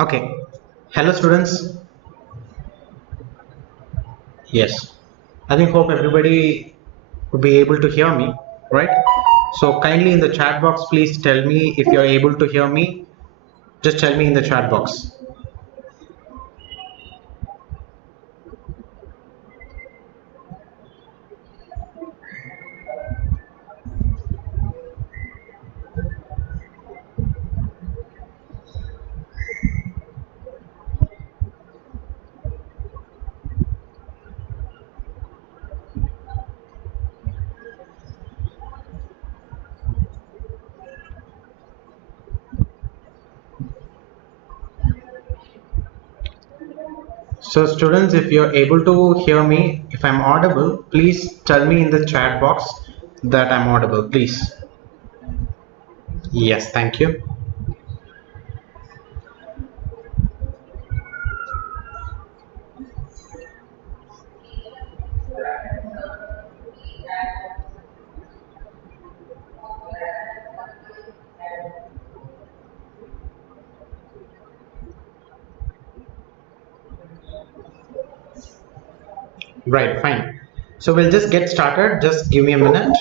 Okay. Hello students. Yes. I think hope everybody will be able to hear me, right? So kindly in the chat box, please tell me if you're able to hear me. Just tell me in the chat box. So students, if you're able to hear me, if I'm audible, please tell me in the chat box that I'm audible, please. Yes, thank you. Right, fine. So we'll just get started. Just give me a minute.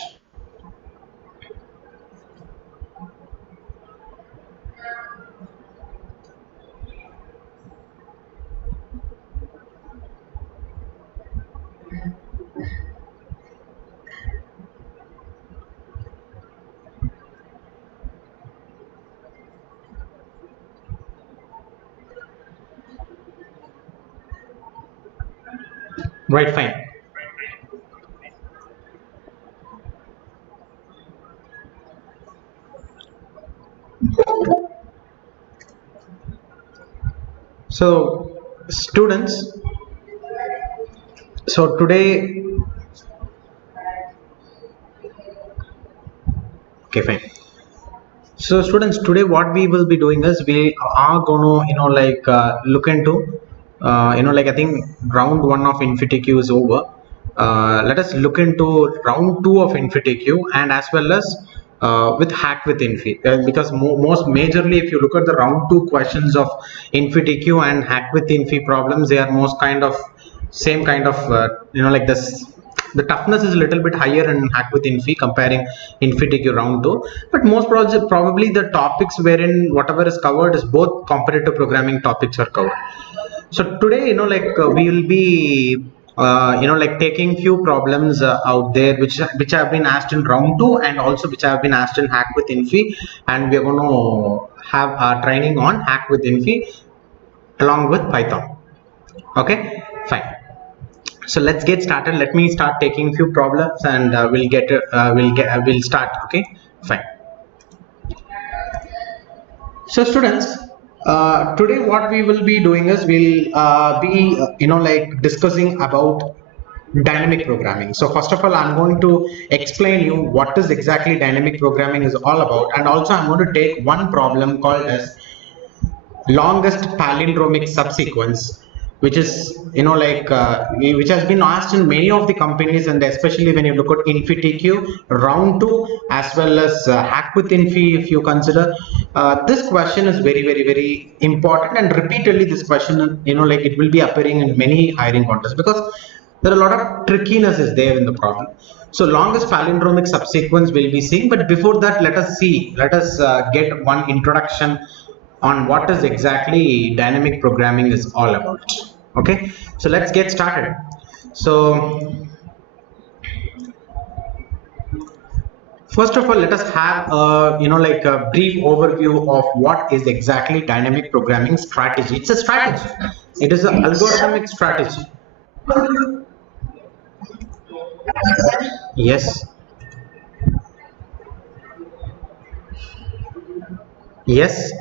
Right, fine. So students, so today, okay, fine. So students, today what we will be doing is we are going to, look into, I think round one of InfyTQ is over. Let us look into round two of InfyTQ and as well as with hack with Infy, because most majorly if you look at the round two questions of InfyTQ and hack with Infy problems, they are most kind of same kind of, like this. The toughness is a little bit higher in hack with Infy comparing InfyTQ round 2, but most probably the topics wherein whatever is covered is both competitive programming topics are covered. So today, we will be taking few problems out there which have been asked in round 2 and also which have been asked in hack with Infy, and we are going to have our training on hack with Infy along with Python. Okay, fine. So let's get started. Let me start taking few problems and we'll start. Okay, fine. So students, today what we will be doing is we'll be discussing about dynamic programming. So first of all, I'm going to explain you what is exactly dynamic programming is all about, and also I'm going to take one problem called as longest palindromic subsequence, which is which has been asked in many of the companies, and especially when you look at InfyTQ round 2 as well as hack with Infy. If you consider, this question is very important, and repeatedly this question it will be appearing in many hiring contests because there are a lot of trickiness is there in the problem. So longest palindromic subsequence will be seeing, but before that let us get one introduction on what is exactly dynamic programming is all about. Okay, so let's get started. So first of all, let us have a a brief overview of what is exactly dynamic programming strategy. It's a strategy. It is an algorithmic strategy. Yes. Yes.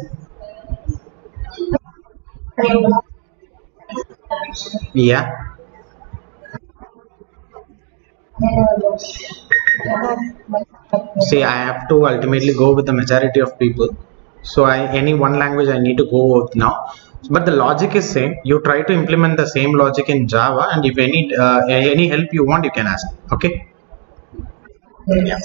Yeah. See, I have to ultimately go with the majority of people. So any one language I need to go with now. But the logic is same. You try to implement the same logic in Java, and if any help you want, you can ask. Okay. Yeah.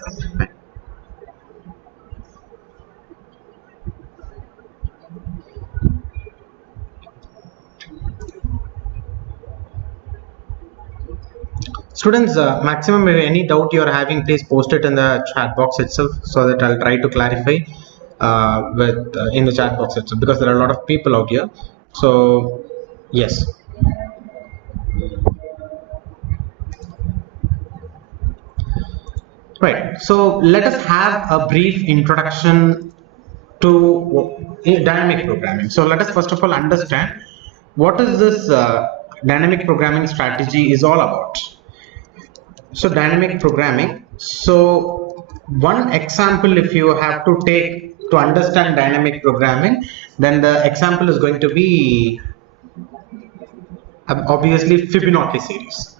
Students, maximum if any doubt you are having, please post it in the chat box itself so that I'll try to clarify in the chat box itself, because there are a lot of people out here. So yes. Right. So let us have a brief introduction to dynamic programming. So let us first of all understand what is this dynamic programming strategy is all about. So dynamic programming. So one example, if you have to take to understand dynamic programming, then the example is going to be obviously Fibonacci series.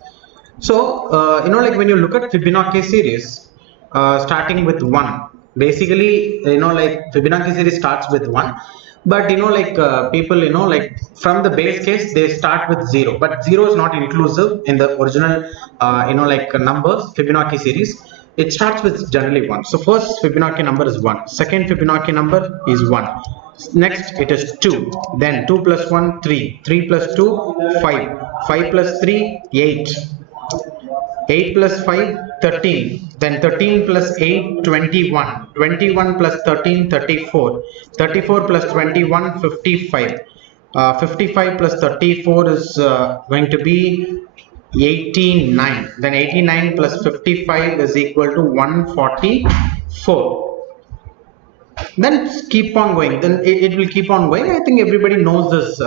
So like when you look at Fibonacci series, starting with 1, basically like Fibonacci series starts with 1, but people like from the base case they start with 0, but 0 is not inclusive in the original like numbers Fibonacci series. It starts with generally 1. So first Fibonacci number is 1, second Fibonacci number is 1, next it is 2, then 2 plus 1 3, 3 plus 2 5, 5 plus 3 8, 8 plus 5 13, then 13 plus 8 21, 21 plus 13 34, 34 plus 21 55, 55 plus 34 is going to be 89, then 89 plus 55 is equal to 144. Then keep on going, then it will keep on going. I think everybody knows this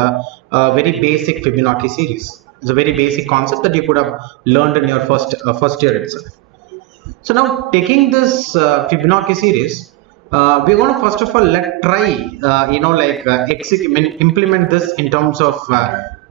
very basic Fibonacci series. It's a very basic concept that you could have learned in your first year itself. So now taking this Fibonacci series, we're going to first of all try implement this in terms of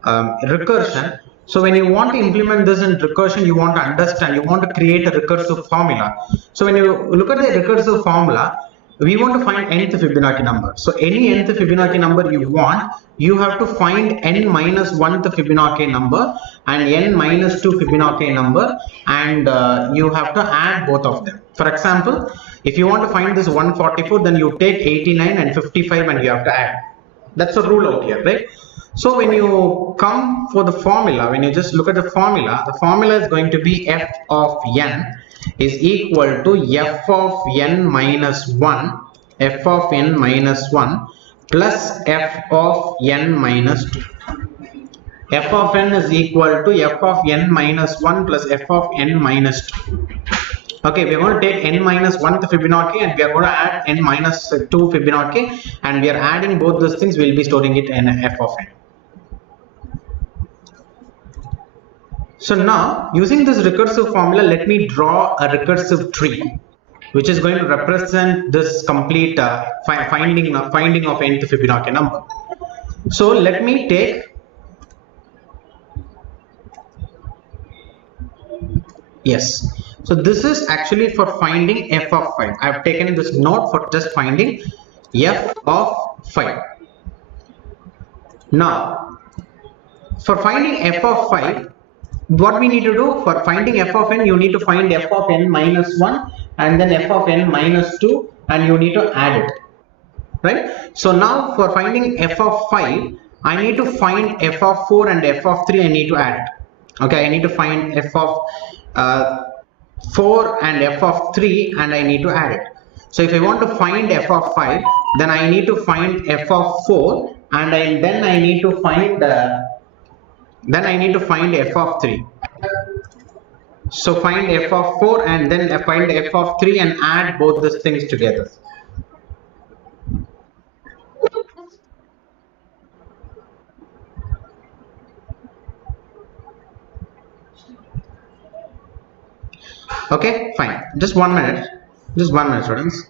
recursion. So when you want to implement this in recursion, you want to understand, you want to create a recursive formula. So when you look at the recursive formula, we want to find nth Fibonacci number. So any nth Fibonacci number you want, you have to find n minus 1th Fibonacci number and n minus 2 Fibonacci number, and you have to add both of them. For example, if you want to find this 144, then you take 89 and 55 and you have to add. That's a rule out here, right? So when you come for the formula, when you just look at the formula is going to be f of n is equal to f of n minus 1, f of n minus 1 plus f of n minus 2. F of n is equal to f of n minus 1 plus f of n minus 2. Okay, we are going to take n minus 1th Fibonacci and we are going to add n minus 2 Fibonacci, and we are adding both those things. We will be storing it in f of n. So now, using this recursive formula, let me draw a recursive tree, which is going to represent this complete finding of nth Fibonacci number. So let me take yes. So this is actually for finding f of 5. I have taken this note for just finding f of 5. Now, for finding f of 5, what we need to do for finding f of n, you need to find f of n minus 1 and then f of n minus 2, and you need to add it, right? So now for finding f of 5, I need to find f of 4 and f of 3. I need to add it. Okay, I need to find f of 4 and f of 3 and I need to add it. So if I want to find f of 5, then I need to find f of 4 and then I need to find f of 3. So find f of 4 and then find f of 3 and add both these things together. Okay, fine. Just 1 minute. Just 1 minute, students.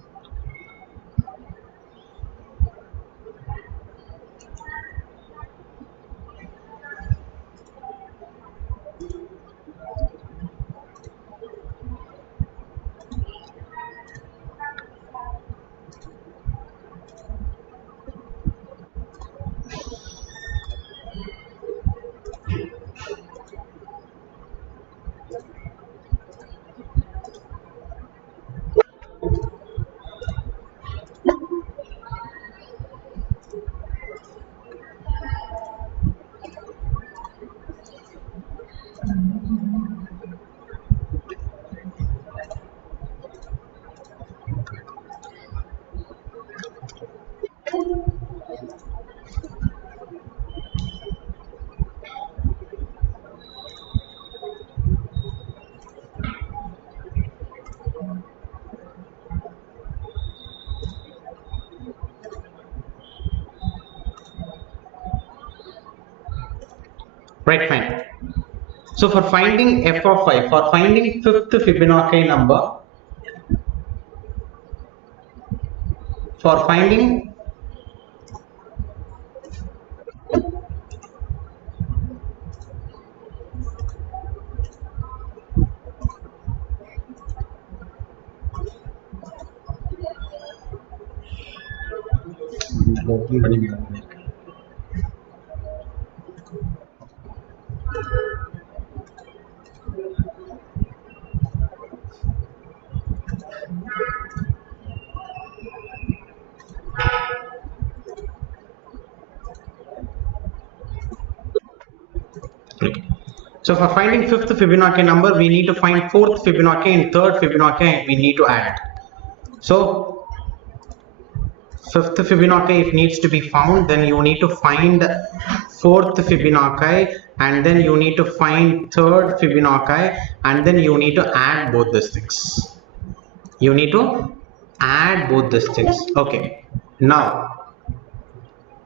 Right, fine. So for finding f of 5, for finding fifth Fibonacci number, for finding so for finding fifth Fibonacci number, we need to find fourth Fibonacci and third Fibonacci, and we need to add. So fifth Fibonacci if needs to be found, then you need to find fourth Fibonacci, and then you need to find third Fibonacci, and then you need to add both these things. You need to add both these things. Okay, now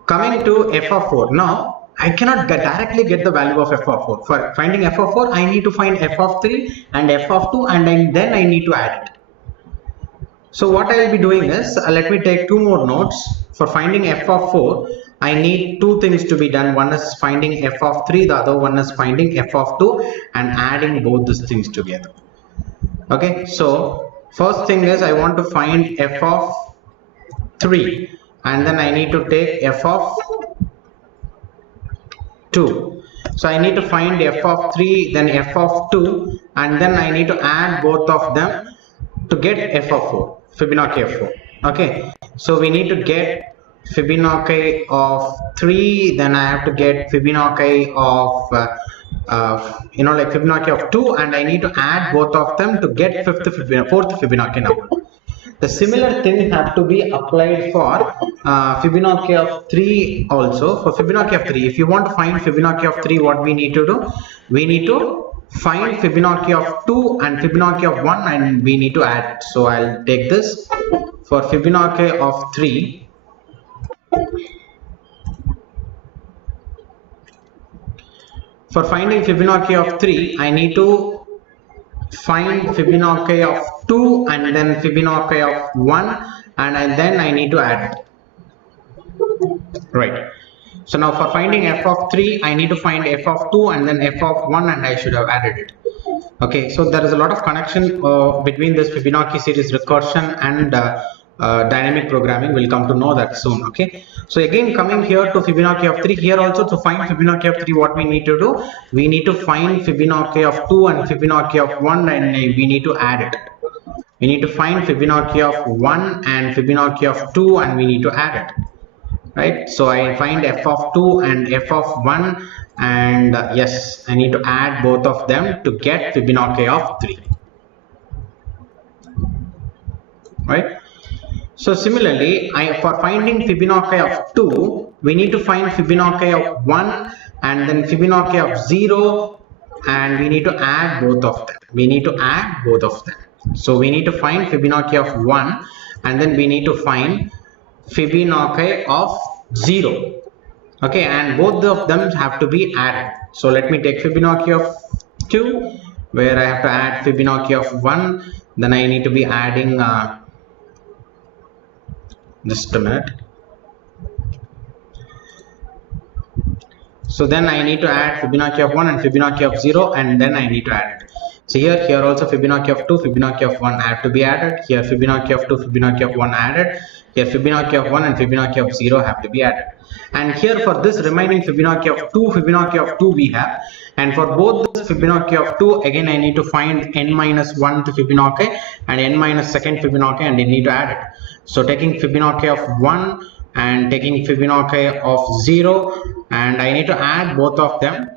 coming to f of 4. Now I cannot directly get the value of f of 4. For finding f of 4, I need to find f of 3 and f of 2, and then I need to add it. So what I will be doing is, let me take two more notes. For finding f of 4, I need two things to be done. One is finding f of 3, the other one is finding f of 2 and adding both these things together. Okay, so first thing is I want to find f of 3, and then I need to take f of 2. So I need to find f of 3, then f of 2, and then I need to add both of them to get f of 4, Fibonacci of 4. Okay, so we need to get Fibonacci of 3, then I have to get Fibonacci of Fibonacci of 2, and I need to add both of them to get fourth Fibonacci number. The similar thing have to be applied for Fibonacci of 3 also. For Fibonacci of 3, if you want to find Fibonacci of 3, what we need to do? We need to find Fibonacci of 2 and Fibonacci of 1, and we need to add it. So I'll take this. For Fibonacci of 3, for finding Fibonacci of 3, I need to find Fibonacci of 2 and then Fibonacci of 1, and then I need to add it. Right. So now for finding f of 3, I need to find f of 2 and then f of 1, and I should have added it. Okay, so there is a lot of connection between this Fibonacci series recursion and dynamic programming. We'll come to know that soon. Okay, so again coming here to Fibonacci of 3, here also to find Fibonacci of 3, what we need to do? We need to find Fibonacci of 2 and Fibonacci of 1, and we need to add it. We need to find Fibonacci of 1 and Fibonacci of 2, and we need to add it. Right, so I find f of 2 and f of 1, and yes, I need to add both of them to get Fibonacci of 3. Right, so similarly, for finding Fibonacci of 2, we need to find Fibonacci of 1 and then Fibonacci of 0, and we need to add both of them. We need to add both of them. So we need to find Fibonacci of 1, and then we need to find Fibonacci of 0. Okay, and both of them have to be added. So let me take Fibonacci of 2, where I have to add Fibonacci of 1. Then I need to be adding just a minute. So then I need to add Fibonacci of 1 and Fibonacci of 0, and then I need to add it. So here also Fibonacci of 2, Fibonacci of 1 have to be added. Here Fibonacci of 2, Fibonacci of 1 added. Here Fibonacci of 1 and Fibonacci of 0 have to be added. And here for this remaining Fibonacci of 2, Fibonacci of 2 we have. And for both this Fibonacci of 2, again I need to find n minus 1 to Fibonacci and n minus second Fibonacci, and I need to add it. So taking Fibonacci of 1 and taking Fibonacci of 0, and I need to add both of them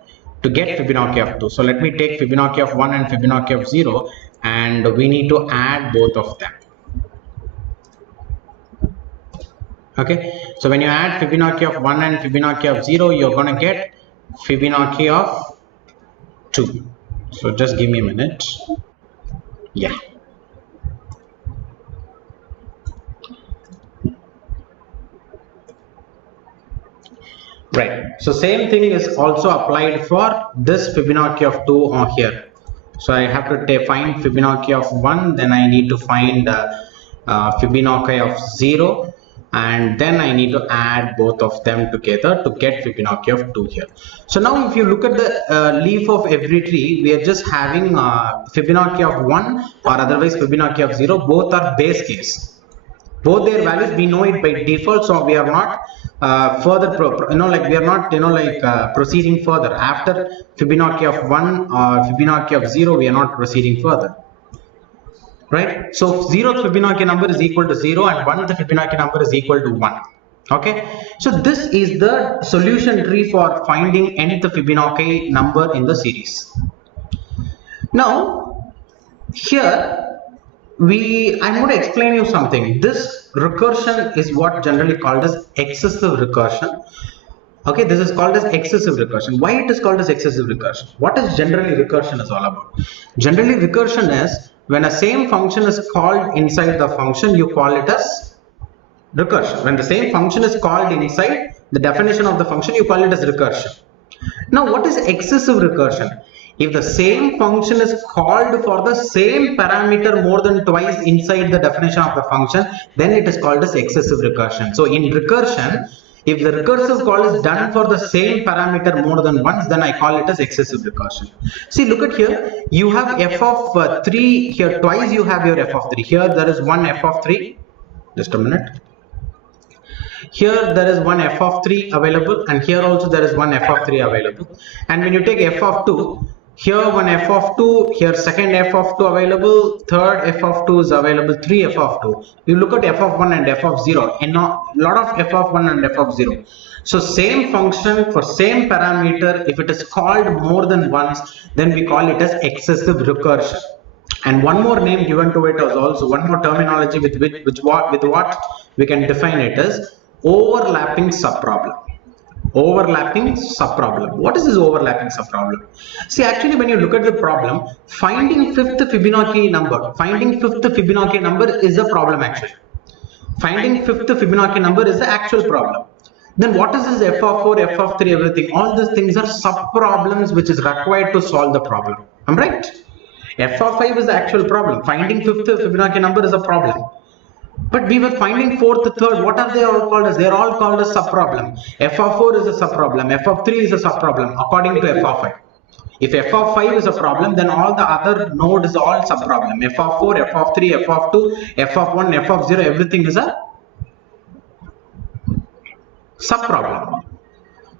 to get Fibonacci of 2. So let me take Fibonacci of 1 and Fibonacci of 0, and we need to add both of them. Okay, so when you add Fibonacci of 1 and Fibonacci of 0, you're going to get Fibonacci of 2. So just give me a minute. Yeah. Right. So same thing is also applied for this Fibonacci of 2 on here. So I have to find Fibonacci of 1, then I need to find Fibonacci of 0, and then I need to add both of them together to get Fibonacci of 2 here. So now if you look at the leaf of every tree, we are just having Fibonacci of 1 or otherwise Fibonacci of 0. Both are base case. Both their values we know it by default, so we are not further we are not proceeding further. After Fibonacci of 1 or Fibonacci of 0, we are not proceeding further, right? So 0th Fibonacci number is equal to 0 and 1th Fibonacci number is equal to 1. Okay, so this is the solution tree for finding nth Fibonacci number in the series. Now here I'm going to explain you something. This recursion is what generally called as excessive recursion. Okay, this is called as excessive recursion. Why it is called as excessive recursion? What is generally recursion is all about? Generally recursion is when a same function is called inside the function, you call it as recursion. When the same function is called inside the definition of the function, you call it as recursion. Now what is excessive recursion? If the same function is called for the same parameter more than twice inside the definition of the function, then it is called as excessive recursion. So in recursion, if the recursive call is done for the same parameter more than once, then I call it as excessive recursion. See, look at here. You have f of 3 here, twice you have your f of 3. Here there is one f of 3. Just a minute. Here there is one f of 3 available, and here also there is one f of 3 available. And when you take f of 2, here one f of 2, here second f of 2 available, third f of 2 is available, 3 f of 2. You look at f of 1 and f of 0, and a lot of f of 1 and f of 0. So same function for same parameter, if it is called more than once, then we call it as excessive recursion. And one more name given to it is also one more terminology with what we can define it as overlapping subproblem. Overlapping subproblem. What is this overlapping subproblem? See, actually when you look at the problem, finding 5th Fibonacci number is a problem actually. Finding 5th Fibonacci number is the actual problem. Then what is this f of 4, f of 3, everything? All these things are subproblems which is required to solve the problem. Am I right? F of 5 is the actual problem. Finding 5th Fibonacci number is a problem. But we were finding 4th, 3rd. What are they all called as? They are all called as subproblem. F of 4 is a subproblem. F of 3 is a subproblem according to f of 5. If f of 5 is a problem, then all the other nodes is all subproblem. F of 4, f of 3, f of 2, f of 1, f of 0, everything is a subproblem.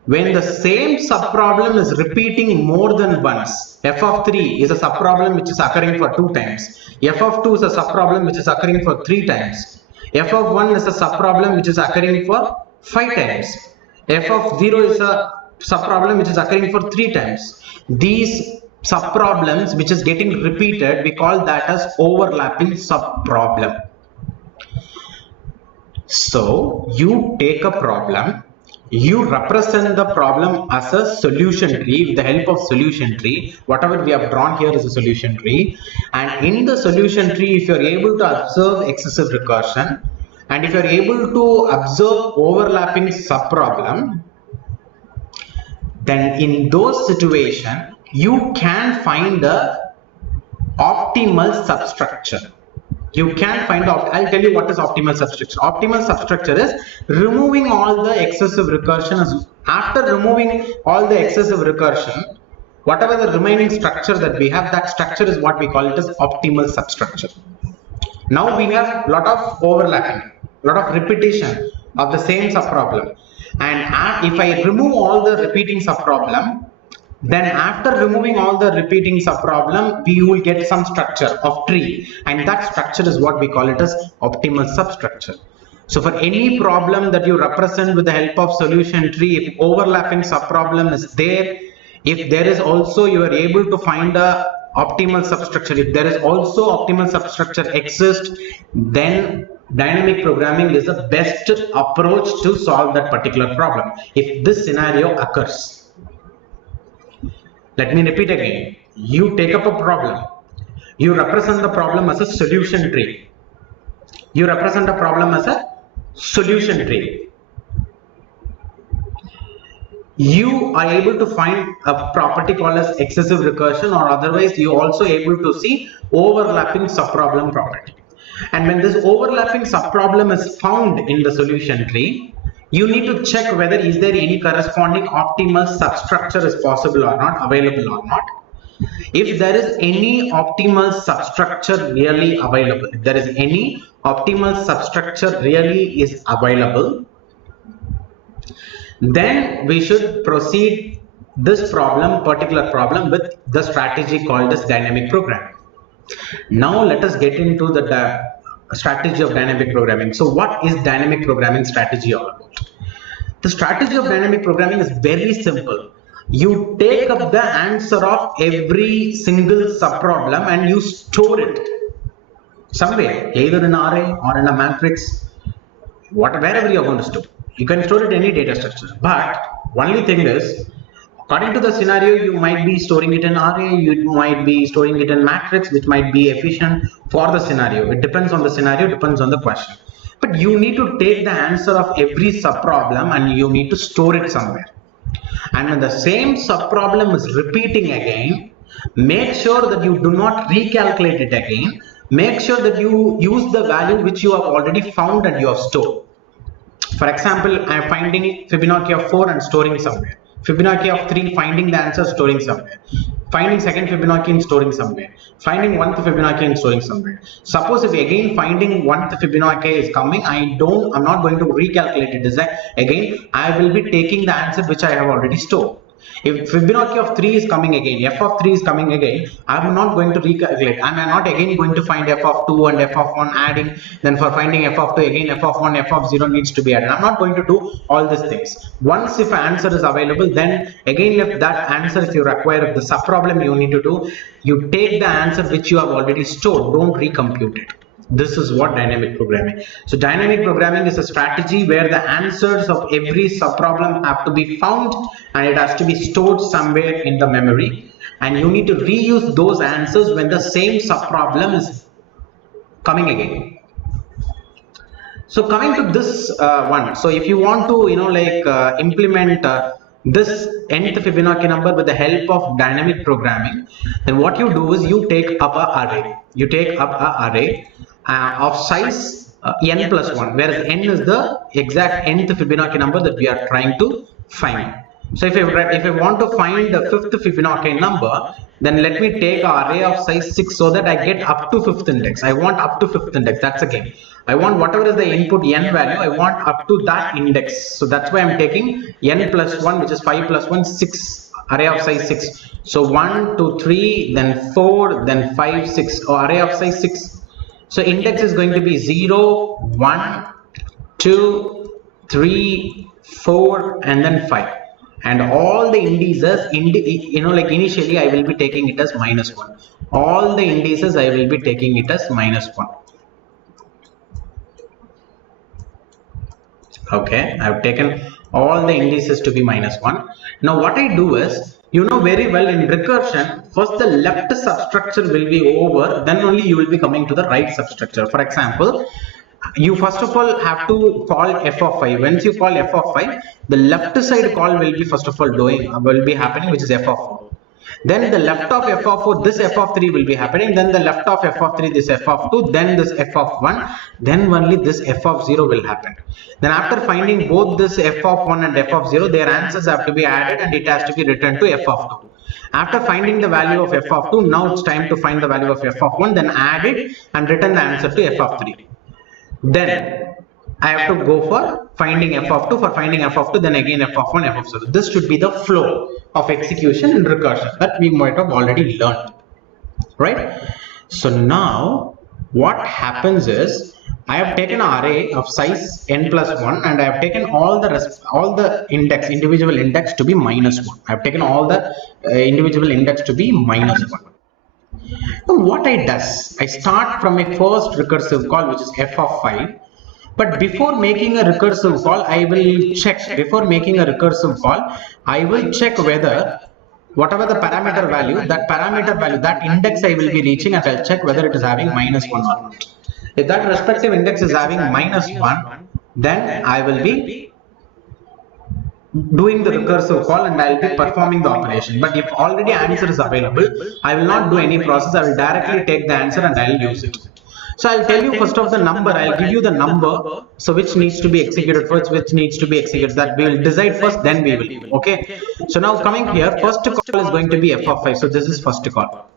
When the same subproblem is repeating more than once, f of 3 is a subproblem which is occurring for 2 times. F of 2 is a subproblem which is occurring for 3 times. F of 1 is a subproblem which is occurring for 5 times. F of 0 is a subproblem which is occurring for 3 times. These subproblems which is getting repeated, we call that as overlapping subproblem. So you take a problem, you represent the problem as a solution tree with the help of solution tree. Whatever we have drawn here is a solution tree, and in the solution tree, if you are able to observe excessive recursion and if you are able to observe overlapping subproblem, then in those situations you can find the optimal substructure. You can find out. I'll tell you what is optimal substructure. Optimal substructure is removing all the excessive recursion. After removing all the excessive recursion, whatever the remaining structure that we have, that structure is what we call it as optimal substructure. Now we have a lot of overlapping, a lot of repetition of the same subproblem. And if I remove all the repeating subproblem, then after removing all the repeating subproblem, we will get some structure of tree, and that structure is what we call it as optimal substructure. So for any problem that you represent with the help of solution tree, if overlapping subproblem is there, if there is also you are able to find a optimal substructure, if there is also optimal substructure exists, then dynamic programming is the best approach to solve that particular problem if this scenario occurs. Let me repeat again. You take up a problem. You represent the problem as a solution tree. You represent a problem as a solution tree. you are able to find a property called as excessive recursion, or otherwise you also able to see overlapping subproblem property. And when this overlapping subproblem is found in the solution tree, you need to check whether is there any corresponding optimal substructure is possible or not, available or not. If there is any optimal substructure really available, if there is any optimal substructure really is available, then we should proceed this particular problem with the strategy called as dynamic programming. Now let us get into the strategy of dynamic programming. So what is dynamic programming strategy all about? The strategy of dynamic programming is very simple. You take up the answer of every single subproblem and you store it somewhere, either in an array or in a matrix, wherever you are going to store. You can store it in any data structure, but only thing is, according to the scenario, you might be storing it in array, you might be storing it in matrix, which might be efficient for the scenario. It depends on the scenario, depends on the question. But you need to take the answer of every subproblem and you need to store it somewhere. And when the same subproblem is repeating again, make sure that you do not recalculate it again. Make sure that you use the value which you have already found and you have stored. For example, I am finding Fibonacci of 4 and storing somewhere. Fibonacci of 3, finding the answer, storing somewhere. Finding second Fibonacci and storing somewhere. Finding 1th Fibonacci and storing somewhere. Suppose if again finding 1th Fibonacci is coming, I'm not going to recalculate it. Is that again I will be taking the answer which I have already stored. If Fibonacci of 3 is coming again, f of 3 is coming again, I'm not going to recalculate. I'm not again going to find f of 2 and f of 1 adding. Then for finding f of 2 again f of 1, f of 0 needs to be added. I'm not going to do all these things. Once if an answer is available, then again if that answer, if you require the subproblem, you need to do, you take the answer which you have already stored. Don't recompute it. This is what dynamic programming. So dynamic programming is a strategy where the answers of every subproblem have to be found and it has to be stored somewhere in the memory, and you need to reuse those answers when the same subproblem is coming again. So coming to this one, so if you want to implement this nth Fibonacci number with the help of dynamic programming, then what you do is you take up an array. You take up an array of size n plus 1, whereas n is the exact nth Fibonacci number that we are trying to find. So if I want to find the 5th Fibonacci number, then let me take an array of size 6 so that I get up to 5th index. I want up to 5th index. That's a game. I want whatever is the input n value, I want up to that index. So that's why I'm taking n plus 1, which is 5 plus 1, 6, array of size 6. So 1, 2, 3, then 4, then 5, 6, or array of size 6. So index is going to be 0, 1, 2, 3, 4, and then 5. And all the indices, initially I will be taking it as -1. All the indices I will be taking it as -1. Okay, I have taken all the indices to be -1. Now what I do is, you know very well in recursion, first the left substructure will be over, then only you will be coming to the right substructure. For example, you first of all have to call f of 5. Once you call f of 5, the left side call will be first of all will be happening, which is f of 4. Then the left of f of 4, this f of 3 will be happening. Then the left of f of 3, this f of 2. Then this f of 1. Then only this f of 0 will happen. Then after finding both this f of 1 and f of 0, their answers have to be added and it has to be returned to f of 2. After finding the value of f of 2, now it's time to find the value of f of 1. Then add it and return the answer to f of 3. Then I have to go for finding f of 2. For finding f of 2, then again f of 1, f of 0. This should be the flow of execution in recursion that we might have already learned, right? So now what happens is, I have taken an array of size n plus 1 and I have taken all the individual index to be -1. I have taken all the individual index to be -1. Now what I does, I start from a first recursive call, which is f of 5. But before making a recursive call, I will check. Before making a recursive call, I will check whether whatever the parameter value, that index I will be reaching, and I'll check whether it is having -1 or not. If that respective index is having -1, then I will be doing the recursive call and I'll be performing the operation. But if already answer is available, I will not do any process. I will directly take the answer and I'll use it. So I'll tell you first of the number. I'll give you the number. So which needs to be executed first, which needs to be executed. That we will decide first, then we will. Okay. So now coming here, first call is going to be f of 5. So this is first call.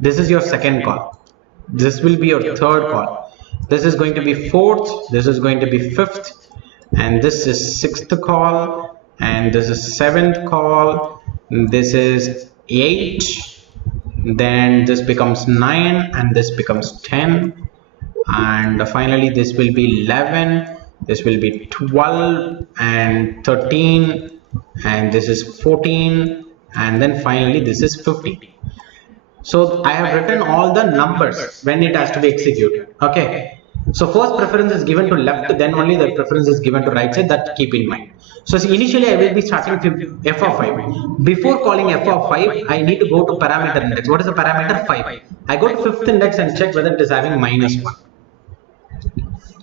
This is your second call. This will be your third call. This is going to be fourth. This is going to be fifth. And this is sixth call. And this is seventh call. This is 8. Then this becomes 9 and this becomes 10. And finally this will be 11. This will be 12 and 13. And this is 14. And then finally this is 15. So I have written all the numbers when it has to be executed. Okay. So first preference is given to left, then only the preference is given to right side. That keep in mind. So see, initially I will be starting with f of 5. Before calling f of 5, I need to go to parameter index. What is the parameter? 5. I go to fifth index and check whether it is having -1.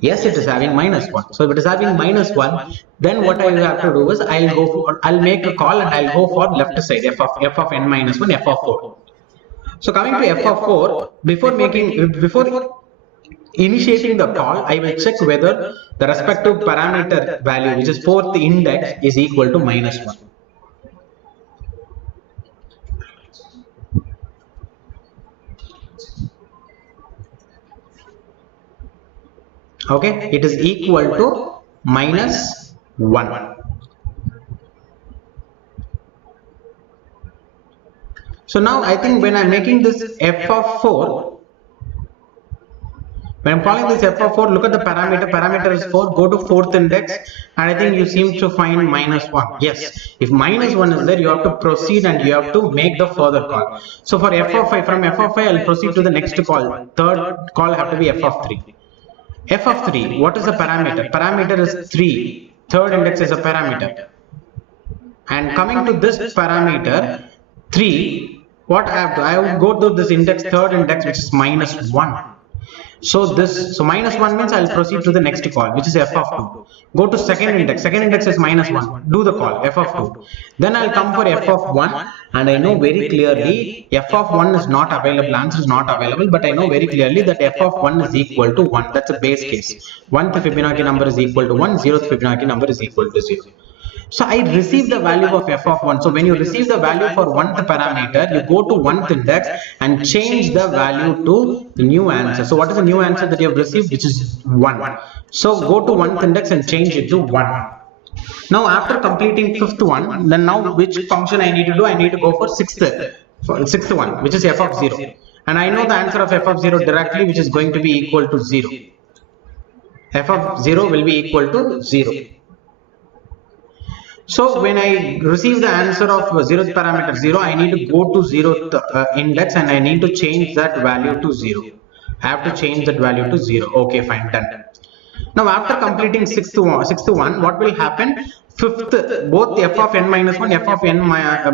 Yes, it is having -1. So if it is having -1, then what I will have to do is I'll make a call and I'll go for left side f of n minus 1, f of 4. So coming to f of 4, before initiating the call, I will check whether the respective parameter value, which is fourth index, is equal to -1. Okay, it is equal to -1. So now I think when I'm making this f of 4, when I'm calling this f of 4, look at the parameter. Parameter is 4. Go to fourth index, and I think you seem to find -1. Yes, if -1 is there, you have to proceed and you have to make the further call. So for f of 5, from f of 5, I'll proceed to the next call. Third call have to be f of 3. F of 3, what is the parameter? Parameter is 3. Third index is a parameter. And coming to this parameter, 3, what I have to? I will go to this index, third index, which is -1. So -1 means I'll proceed to the next call, which is f of 2. Go to second index. Second index is -1. Do the call, f of 2. Then I'll come for f of 1, and I know very clearly f of 1 is not available. Answer is not available, but I know very clearly that f of 1 is equal to 1. That's a base case. 1th Fibonacci number is equal to 1. 0th Fibonacci number is equal to 0. So I receive the value of f of 1. So when you receive the value for 1th parameter, you go to 1th index and change the value to the new answer. So what is the new answer that you have received, which is 1. So go to 1th index and change it to 1. Now after completing 5th one, then now which function I need to do? I need to go for 6th one, which is f of 0. And I know the answer of f of 0 directly, which is going to be equal to 0. F of 0 will be equal to 0. So when I receive the answer of 0th parameter 0, I need to go to 0th index and I need to change that value to 0. I have to change that value to 0. Okay, fine, done. Now after completing 6th one, what will happen? 5th, both f of n minus 1, f of n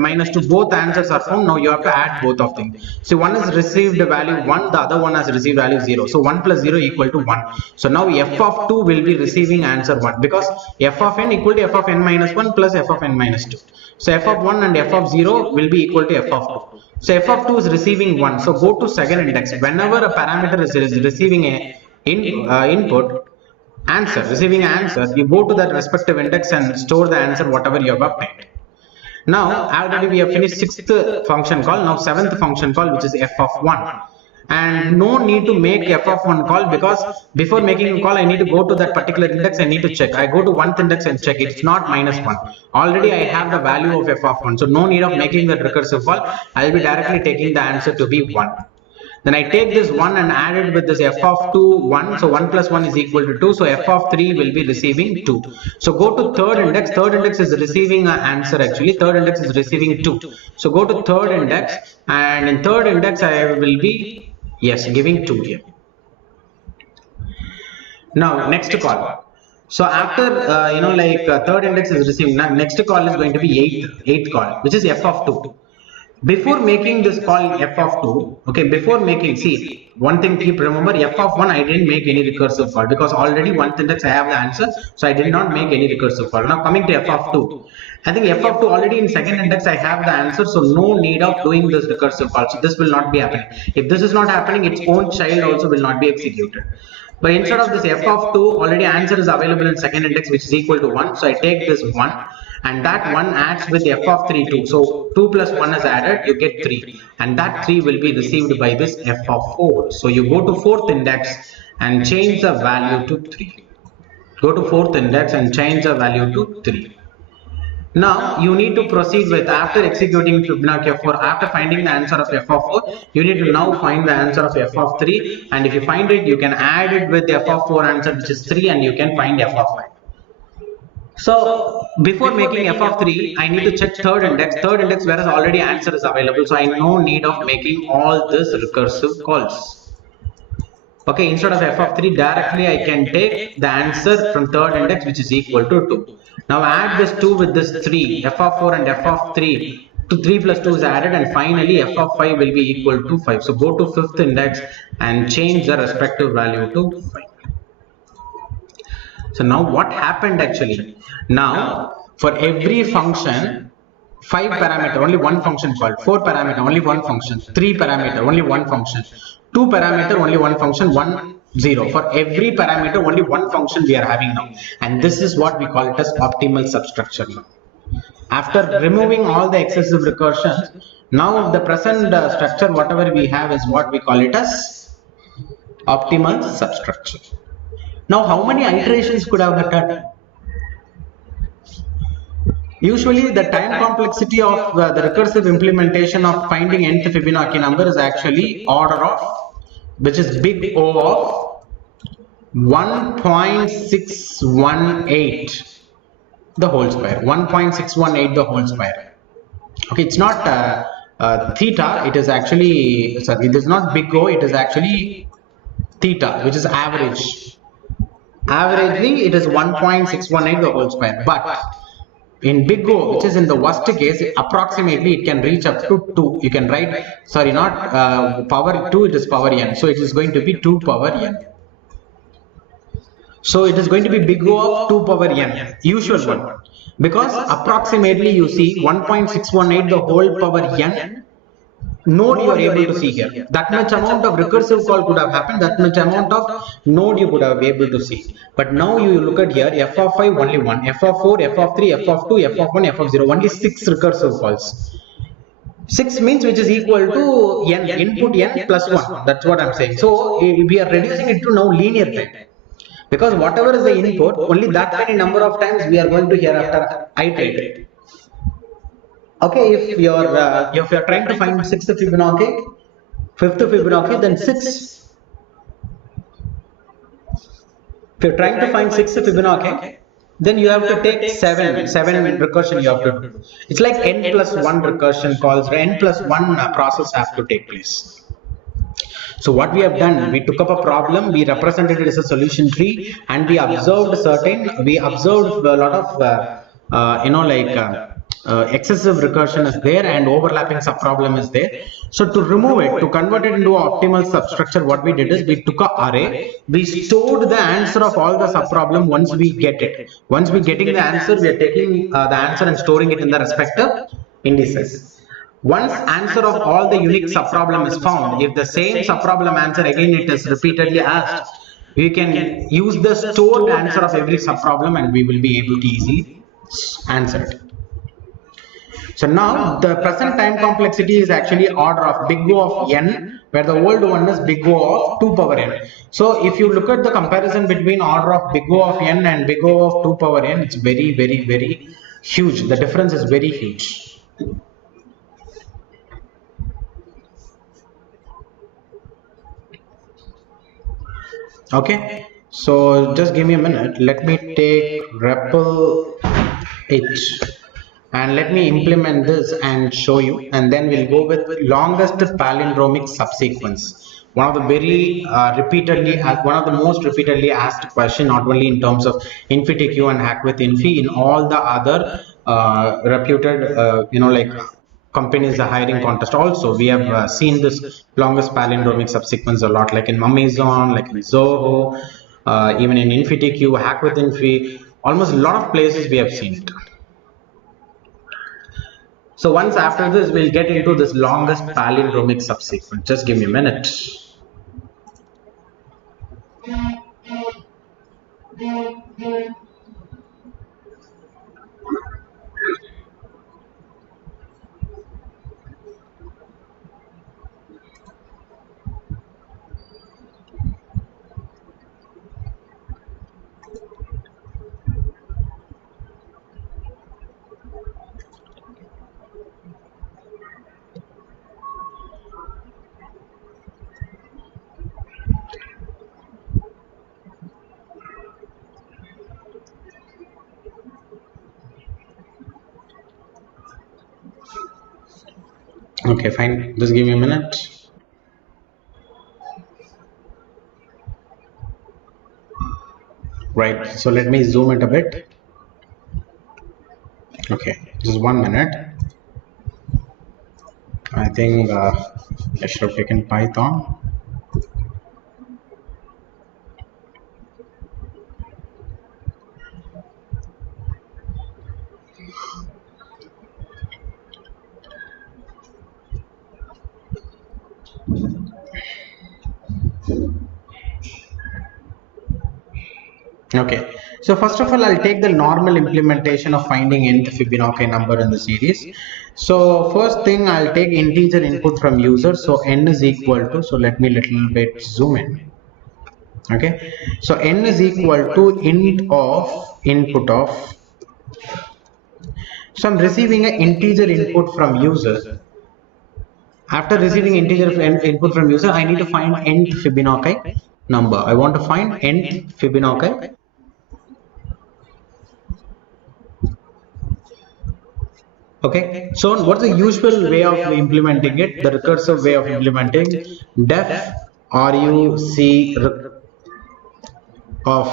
minus 2, both answers are found. Now you have to add both of them. So one has received value 1, the other one has received value 0. So 1 plus 0 equal to 1. So now f of 2 will be receiving answer 1, because f of n equal to f of n minus 1 plus f of n minus 2. So f of 1 and f of 0 will be equal to f of 2. So f of 2 is receiving 1. So go to second index. Whenever a parameter is receiving a receiving answer, you go to that respective index and store the answer whatever you have obtained. Now already we have finished 6th function call. Now 7th function call, which is f of 1. And no need to make f of 1 call, because before making a call I need to go to that particular index. I need to check. I go to 1th index and check. It's not -1. Already I have the value of f of 1. So no need of making that recursive call. I'll be directly taking the answer to be 1. Then I take this 1 and add it with this f of 2, 1. So 1 plus 1 is equal to 2. So f of 3 will be receiving 2. So go to third index. Third index is receiving an answer actually. Third index is receiving 2. So go to third index, and in third index I will be, yes, giving 2 here. Now next call. So after third index is receiving, next call is going to be 8th call, which is f of 2. before making this call f of 2, okay, before making, see, one thing keep remember, f of 1 I didn't make any recursive call because already one index I have the answer, so I did not make any recursive call. Now coming to f of 2, I think f of 2 already in second index I have the answer, so no need of doing this recursive call. So this will not be happening. If this is not happening, its own child also will not be executed. But instead of this f of 2, already answer is available in second index, which is equal to 1. So I take this 1, and that 1 adds with f of 3 2. So 2 plus 1 is added, you get 3, and that 3 will be received by this f of 4. So you go to fourth index and change the value to 3. Go to fourth index and change the value to 3. Now you need to proceed with, after executing Fibonacci f 4, after finding the answer of f of 4, you need to now find the answer of f of 3, and if you find it, you can add it with the f of 4 answer, which is 3, and you can find f of 5. So before making f of 3, I need to check third index, whereas already answer is available, so I no need of making all this recursive calls. Okay, instead of f of 3, directly I can take the answer from third index, which is equal to 2. Now add this 2 with this 3, f of 4 and f of 3, 3 plus 2 is added, and finally f of 5 will be equal to 5. So go to fifth index and change the respective value to 5. So now what happened actually? Now for every function, 5 parameter, only one function called, 4 parameter, only one function, 3 parameter, only one function, 2 parameter, only one function, 1, 0. For every parameter, only one function we are having now. And this is what we call it as optimal substructure now. After removing all the excessive recursions, now the present structure, whatever we have, is what we call it as optimal substructure. Now, how many iterations could have occurred? Usually, the time complexity of the recursive implementation of finding nth Fibonacci number is actually order of, which is big O of 1.618 the whole square. 1.618 the whole square. Okay, it's not theta. It is actually, sorry, it is not big O. It is actually theta, which is average. Averagely, it is 1.618 the whole square. But in big O, which is in the worst case, approximately it can reach up to 2. You can write, sorry, not power 2, it is power n. So it is going to be 2 power n. So it is going to be big O of 2 power n, usual one. Because approximately you see 1.618 the whole power n node you are able to see here. That much amount of recursive call could have happened, that much amount of node you could have been able to see. But now you look at here, f of 5 only 1, f of 4, f of 3, f of 2, f of 1, f of 0, only 6 recursive calls. 6 means which is equal to n, input n plus 1, that's what I'm saying. So we are reducing it to now linear time. Because whatever is the input, only that many number of times we are going to hereafter iterate. Okay, if you're trying to find 6th Fibonacci, 5th Fibonacci, then 6. If you're trying to find 6th Fibonacci, then you have to take 7 recursion you have to do. It's like n plus 1 recursion calls, or n plus 1 process have to take place. So what we have done, we took up a problem, we represented it as a solution tree, and we observed a lot of excessive recursion is there and overlapping subproblem is there. So to remove it, to convert it into an optimal substructure, what we did is we took an array, we stored the answer of all the subproblem once we get it. Once we getting the answer, we are taking the answer and storing it in the respective indices. Once answer of all the unique subproblem is found, if the same subproblem answer again it is repeatedly asked, we can use the stored answer of every subproblem and we will be able to easily answer it. So now the present time complexity is actually order of big O of n, where the old one is big O of 2 power n. So if you look at the comparison between order of big O of n and big O of 2 power n, it's very, very, very huge. The difference is very huge. Okay, so just give me a minute. Let me take REPL H and let me implement this and show you, and then we'll go with longest palindromic subsequence. One of the most repeatedly asked question, not only in terms of InfyTQ and Hack with Infy, in all the other reputed companies are hiring contest. Also, we have seen this longest palindromic subsequence a lot, like in Amazon, like in Zoho, even in InfyTQ, Hack with Infy, almost a lot of places we have seen it. So once after this, we'll get into this longest palindromic subsequence. Just give me a minute. Okay, fine. Just give me a minute. Right. So let me zoom it a bit. Okay, just 1 minute. I think I should have taken Python. Okay, so first of all, I'll take the normal implementation of finding nth Fibonacci number in the series. So first thing, I'll take integer input from user. So n is equal to, so let me little bit zoom in. Okay, so n is equal to int of input of. So I'm receiving an integer input from user. After receiving integer input from user, I need to find nth Fibonacci number. I want to find nth Fibonacci. Okay, so what's the usual way of implementing it? The recursive way of implementing def RUC of.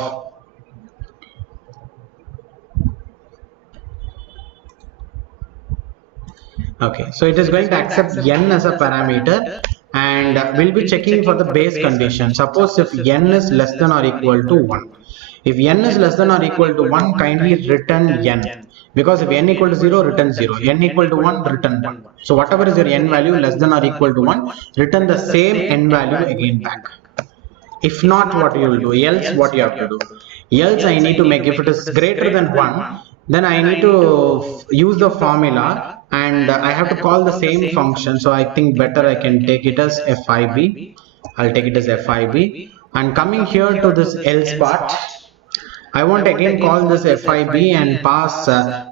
Okay, so it is going to accept n as a parameter, and we'll be checking for the base condition. Suppose if n is less than or equal to 1. If n is less than or equal to 1, kindly return n. Because if n equal to 0, return 0. N equal to 1, return 1. So whatever is your n value less than or equal to 1, return the same n value again back. If not, what you will do? Else, what you have to do? Else, I need to make, if it is greater than 1, then I need to use the formula, and I have to call the same function. So I think better I can take it as FIB. I'll take it as FIB. And coming here to this else part, I want to again call this FIB and pass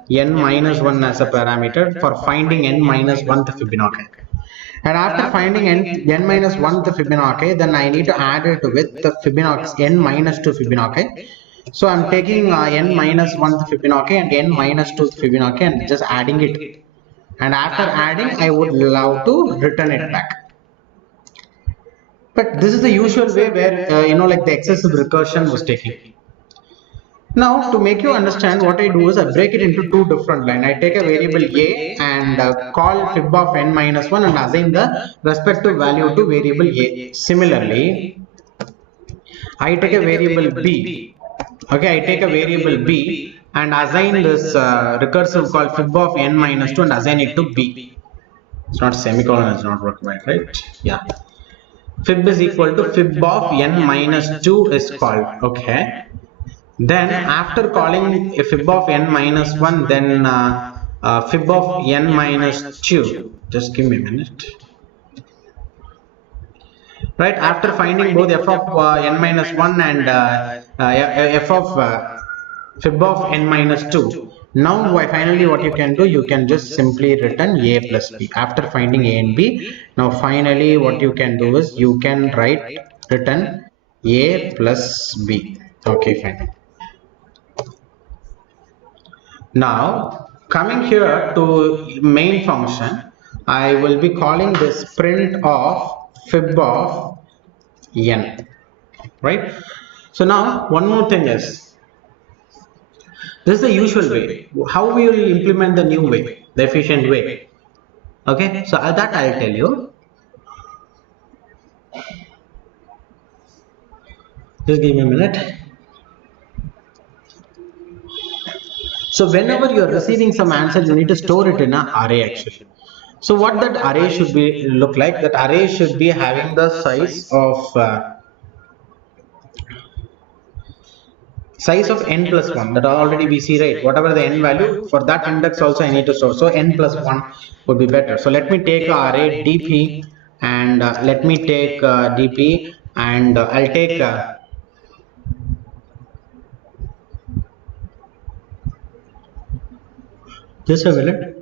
n minus 1 as a parameter for finding n minus 1th Fibonacci. And after finding n minus 1th Fibonacci, then I need to add it with the Fibonacci n minus 2 Fibonacci. So I'm taking n minus 1th Fibonacci and n minus 2th Fibonacci and just adding it. And after adding, I would allow to return it back. But this is the usual way where like the excessive recursion was taken. Now, to make you understand, what I do is I break it into two different lines. I take a variable a and call fib of n minus 1 and assign the respective value to variable a. Similarly, I take a variable b. Okay, I take a variable b and assign this recursive called fib of n minus 2 and assign it to b. It's not semicolon, it's not required, right? Yeah. Fib is equal to fib of n minus 2 is called. Okay. Then after calling a fib of n minus 1, then fib of n minus 2. Just give me a minute. Right, after finding both f of n minus 1 and f of fib of n minus 2. Now finally what you can do, you can just simply return a plus b. After finding a and b, now finally what you can do is you can return a plus b. Okay, fine. Now coming here to main function, I will be calling this print of fib of n, right? So now one more thing is, this is the usual way. How we will implement the new way, the efficient way? Okay, so that I'll tell you. Just give me a minute. So whenever you're receiving some answer, you need to store it in an array actually. So what that array should be look like? That array should be having the size of n plus 1, that already we see, right? Whatever the n value, for that index also I need to store. So n plus 1 would be better. So let me take array dp, and let me take dp, and I'll take just a minute.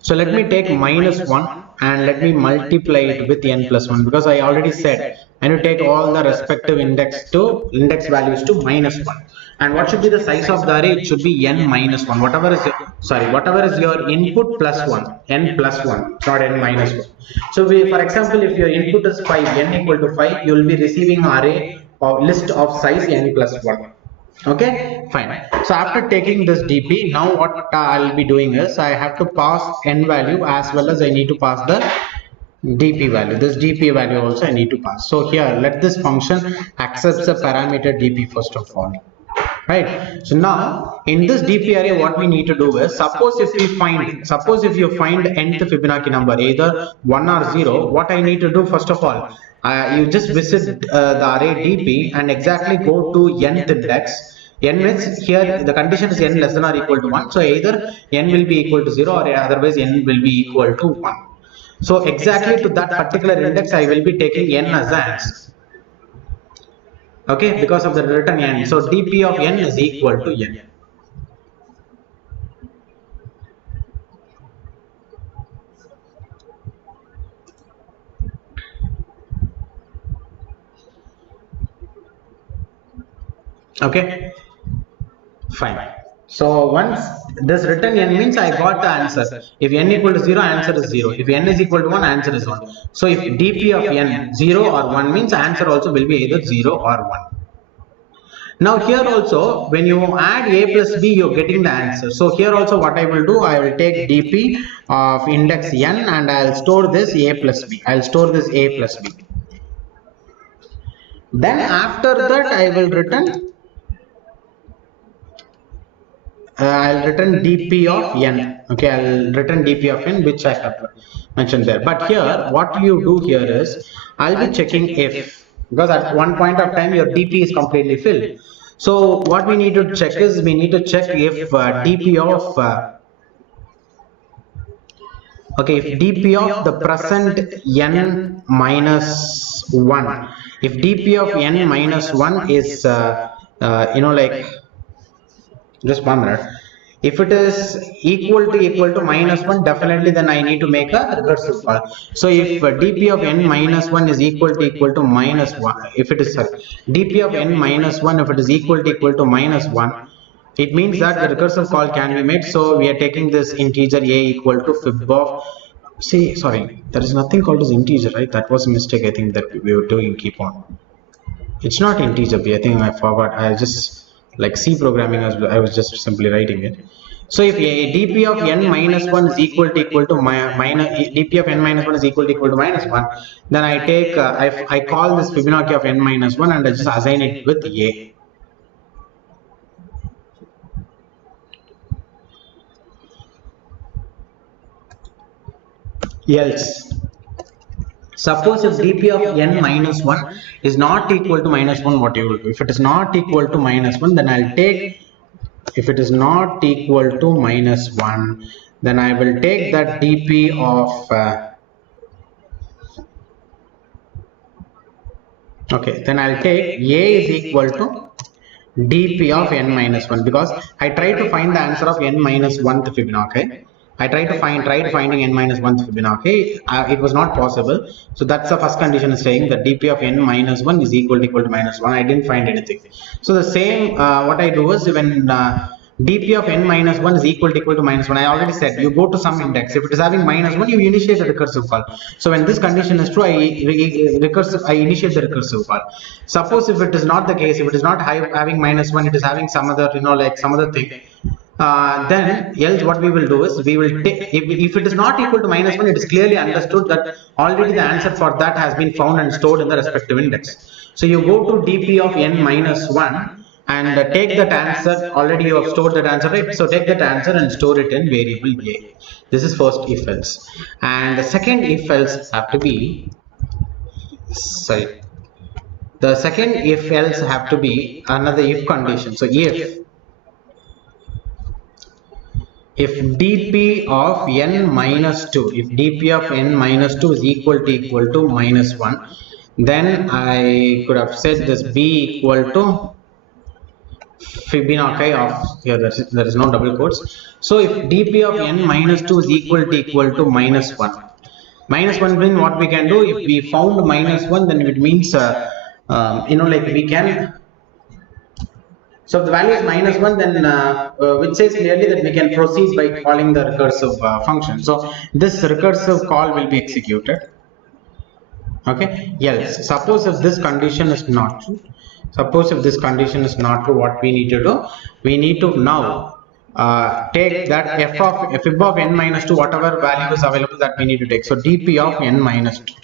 So let me take minus 1 and let me multiply it with n plus 1, because I already said I need to take all the respective index values to minus 1. And what should be the size of the array? It should be n minus 1. Whatever is your input plus 1, n plus 1, not n minus 1. So for example, if your input is 5, n equal to 5, you will be receiving an array or list of size n plus 1. Okay, fine. So after taking this dp, now what I'll be doing is I have to pass n value as well as I need to pass the dp value. This dp value also I need to pass. So here, let this function accepts the parameter dp first of all, right? So now in this dp array, what we need to do is, suppose if you find nth Fibonacci number, either 1 or 0, what I need to do first of all, you just visit the array dp and exactly go to nth index. N means here the condition is n less than or equal to 1, so either n will be equal to 0 or otherwise n will be equal to 1. So exactly to that particular index I will be taking n as the answer. Okay, because of the written n, so dp of n is equal to n. Okay, fine. So once this written n means I got the answer. If n equal to 0, answer is 0. If n is equal to 1, answer is 1. So if dp of n 0 or 1 means answer also will be either 0 or 1. Now here also, when you add a plus b, you're getting the answer. So here also what I will do, I will take dp of index n and I'll store this a plus b. I'll store this a plus b. Then after that I will return I'll return dp of n. Okay, I'll return dp of n, which I have mentioned there. But here what you do here is, I'll be checking if, because at one point of time your dp is completely filled. So what we need to check is, we need to check if dp of okay, if dp of the present n minus 1, if dp of n minus 1 is like, just 1 minute, if it is equal to minus 1, definitely then I need to make a recursive call. So if dp of n minus 1 is equal to minus 1, if it is dp of n minus 1, if it is equal to minus 1, it means that the recursive call can be made. So we are taking this integer a equal to fib of, sorry, there is nothing called as integer, right? That was a mistake I think that we were doing. Keep on, it's not integer b, I think I forgot. I just, like C programming, I was just simply writing it. So if dp of n minus 1 is equal to minus dp of n minus 1 is equal to minus 1, then I take I call this Fibonacci of n minus 1 and I just assign it with a. Else, suppose if dp of n minus 1 is not equal to minus 1, what you will do? If it is not equal to minus 1, then I'll take, if it is not equal to minus 1, then I will take that dp of okay, then I'll take a is equal to dp of n minus 1, because I try to find the answer of n minus 1th Fibonacci. I tried finding n minus 1th Fibonacci. It was not possible. So that's the first condition is saying that dp of n minus 1 is equal to minus 1. I didn't find anything. So the same, what I do is, when dp of n minus 1 is equal to minus 1. I already said you go to some index. If it is having minus 1, you initiate the recursive call. So when this condition is true, I initiate the recursive call. Suppose if it is not the case, if it is not having minus 1, it is having some other, like some other thing. Then else what we will do is we will take, if it is not equal to minus 1, it is clearly understood that already the answer for that has been found and stored in the respective index. So you go to dp of n minus 1 and take that answer. Already you have stored that answer, right? So take that answer and store it in variable a. This is first if else. And the second if else have to be, sorry, the second if else have to be another if condition. So if dp of n minus 2, if dp of n minus 2 is equal to minus 1, then I could have said this b equal to Fibonacci of, here there is no double quotes. So if dp of n minus 2 is equal to minus 1, minus 1 means what we can do, if we found minus 1, then it means like we can, so if the value is minus 1, then which says clearly that we can proceed by calling the recursive function. So this recursive call will be executed. Okay, else suppose if this condition is not true, what we need to do, we need to now take that fib of n minus 2, whatever value is available, that we need to take. So dp of n minus 2,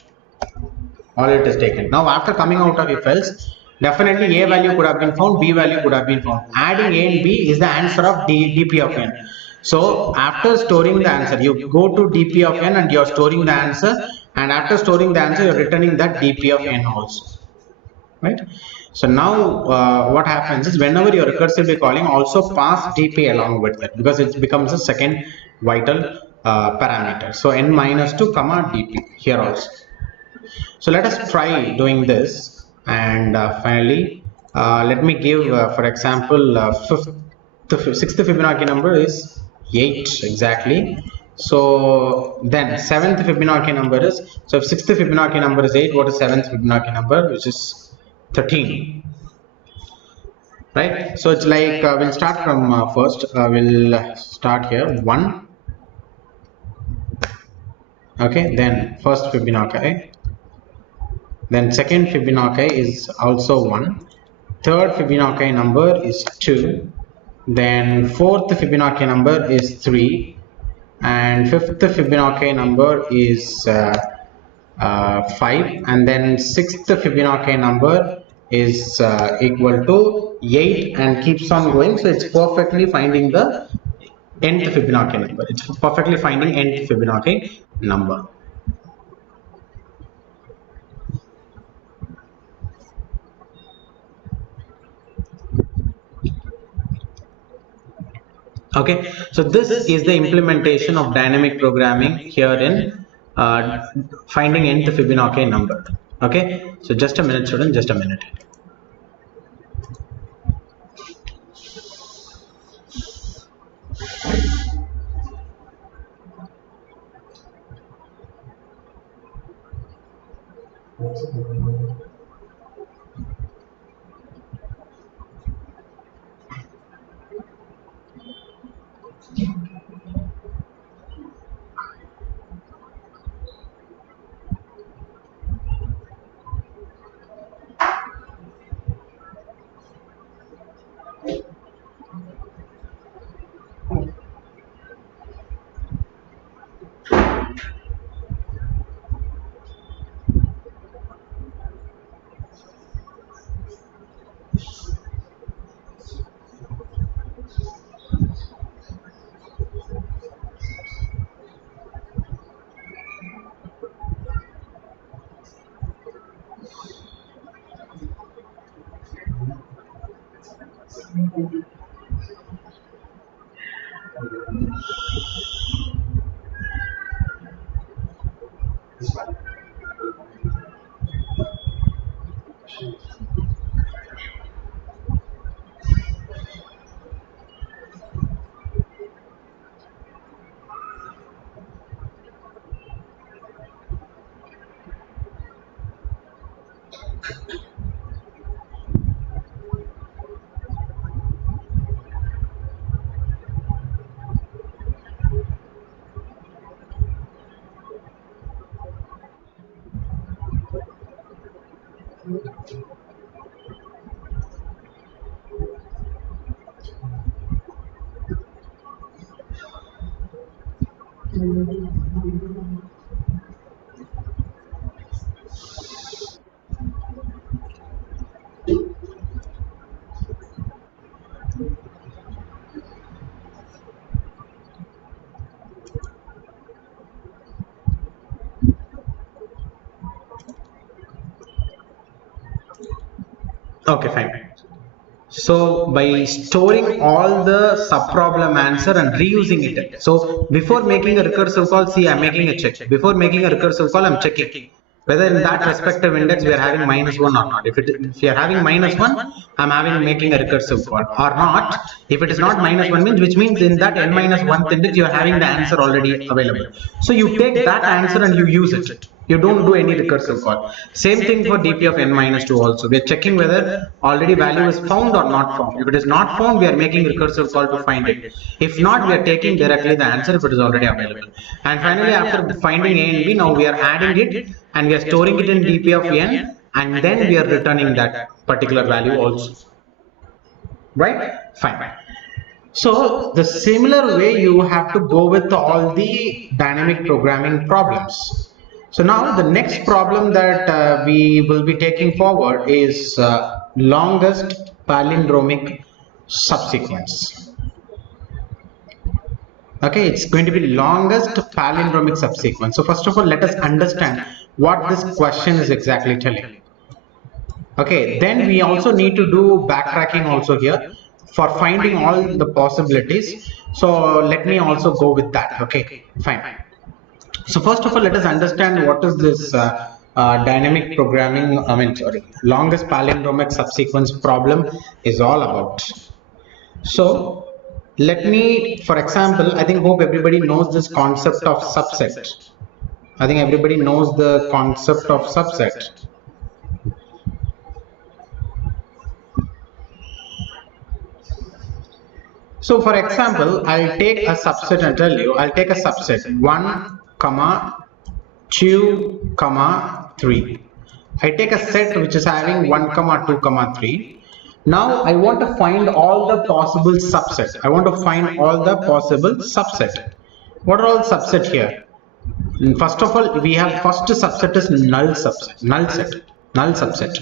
all it is taken. Now after coming out of if else, definitely a value could have been found, b value could have been found. Adding a and b is the answer of dp of n. So after storing the answer, you go to dp of n and you are storing the answer, and after storing the answer, you are returning that dp of n also, right? So now what happens is, whenever you are recursively calling, also pass dp along with that, because it becomes a second vital parameter. So n minus 2 comma dp here also. So let us try doing this, and finally let me give for example sixth Fibonacci number is 8 exactly. So then seventh Fibonacci number is, so if sixth Fibonacci number is 8, what is seventh Fibonacci number, which is 13, right? So it's like we'll start from first, we'll start here 1, okay, then first Fibonacci, then second Fibonacci is also 1, third Fibonacci number is 2, then fourth Fibonacci number is 3, and fifth Fibonacci number is 5, and then sixth Fibonacci number is equal to 8, and keeps on going. So it's perfectly finding the nth Fibonacci number. It's perfectly finding nth Fibonacci number. Okay, so this is the implementation of dynamic programming here in finding nth Fibonacci number. Okay, so just a minute, student, just a minute. Okay, fine. So by storing all the subproblem answer and reusing it. So before making a recursive call, see, I'm making a check. Before making a recursive call, I'm checking whether in that respective index we are having -1 or not. If you are having -1, I'm having making a recursive call or not. If it is not -1 means, which means in that n-1th index you are having the answer already available. So you take that answer and you use it. You don't do any recursive call. Same thing for dp of n-2 also. We are checking whether already value is found or not found. If it is not found, we are making recursive call to find it. If not, we are taking directly the answer if it is already available. And finally, after finding a and b, now we are adding it and we are storing it in dp of n, and then we are returning that particular value also. Right? Fine. So the similar way you have to go with all the dynamic programming problems. So now the next problem that we will be taking forward is longest palindromic subsequence. Okay, it's going to be longest palindromic subsequence. So first of all, let us understand what this question is exactly telling. Okay, then we also need to do backtracking also here for finding all the possibilities. So let me also go with that. Okay, fine. So first of all, let us understand what is this dynamic programming, longest palindromic subsequence problem is all about. So let me, for example, I hope everybody knows this concept of subset. I think everybody knows the concept of subset. So for example, I'll take a subset and tell you, I'll take a subset 1, 2, 3. I take a set which is having 1, 2, 3. Now I want to find all the possible subsets. I want to find all the possible subset. What are all subset here? First of all, we have first subset is null subset, null subset.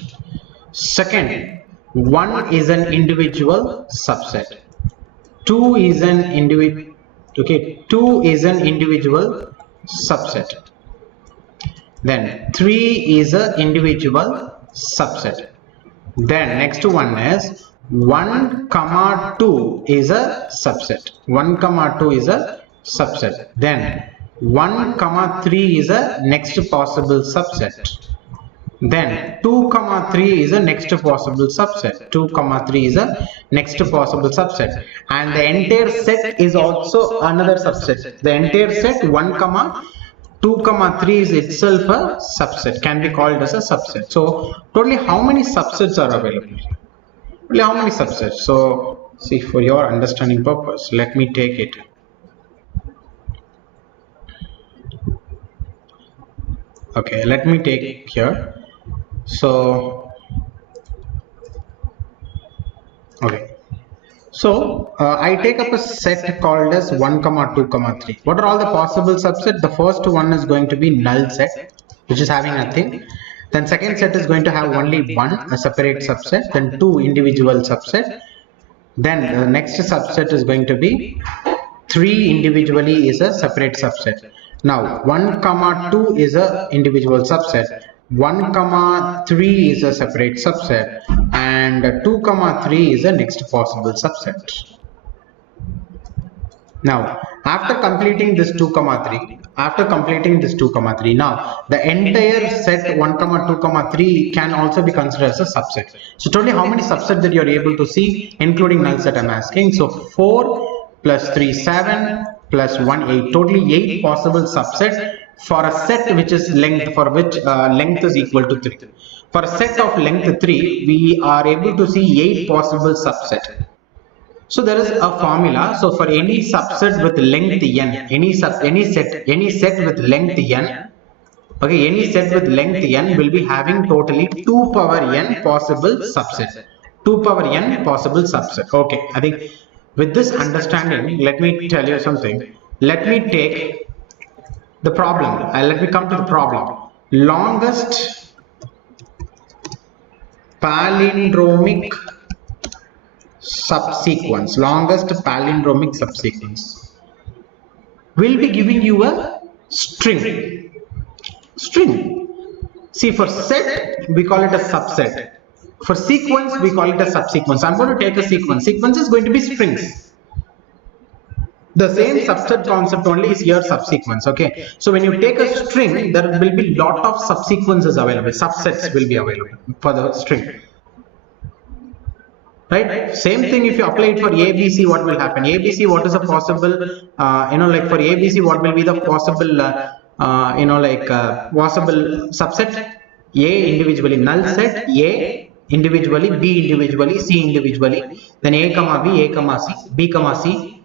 Second, 1 is an individual subset. 2 is an individual. Okay, 2 is an individual subset. Then 3 is an individual subset. Then next one is 1, 2 is a subset. 1, 2 is a subset. Then 1, 3 is a next possible subset. Then 2, 3 is a next possible subset. 2, 3 is a next possible subset. And the entire set is also another subset. The entire set 1, 2, 3 is itself a subset, can be called as a subset. So totally how many subsets are available? Totally how many subsets? So see, for your understanding purpose, let me take it. Okay, let me take here. So okay, so I take up a set called as 1, 2, 3. What are all the possible subsets? The first one is going to be null set, which is having nothing. Then second set is going to have only 1, a separate subset. Then 2 individual subset. Then the next subset is going to be 3 individually is a separate subset. Now 1, 2 is a individual subset. 1, 3 is a separate subset, and 2, 3 is the next possible subset. Now, after completing this 2, 3, now the entire set 1, 2, 3 can also be considered as a subset. So, totally how many subsets that you are able to see, including null set I'm asking. So, 4 plus 3, 7 plus 1, 8. Totally 8 possible subsets for a set which is length, for which length is equal to 3. For a set of length 3, we are able to see 8 possible subsets. So there is a formula. So for any subset with length n, any set with length n, okay, any set with length n will be having totally 2 power n possible subsets. 2 power n possible subset. Okay, I think with this understanding, let me tell you something. Let me take the problem. Let me come to the problem. Longest palindromic subsequence. Longest palindromic subsequence will be giving you a string. See, for set we call it a subset. For sequence we call it a subsequence. I'm going to take a sequence. Sequence is going to be strings. The same subset concept only is here subsequence. Okay, so when you take a string, there will be lot of subsequences available. Subsets will be available for the string. Right? Same thing if you apply it for ABC, what will happen? ABC, what is a possible, like for ABC, what will be the possible, possible subset? A individually, null set, A individually, B individually, C individually, then A comma B, A comma C, B comma C,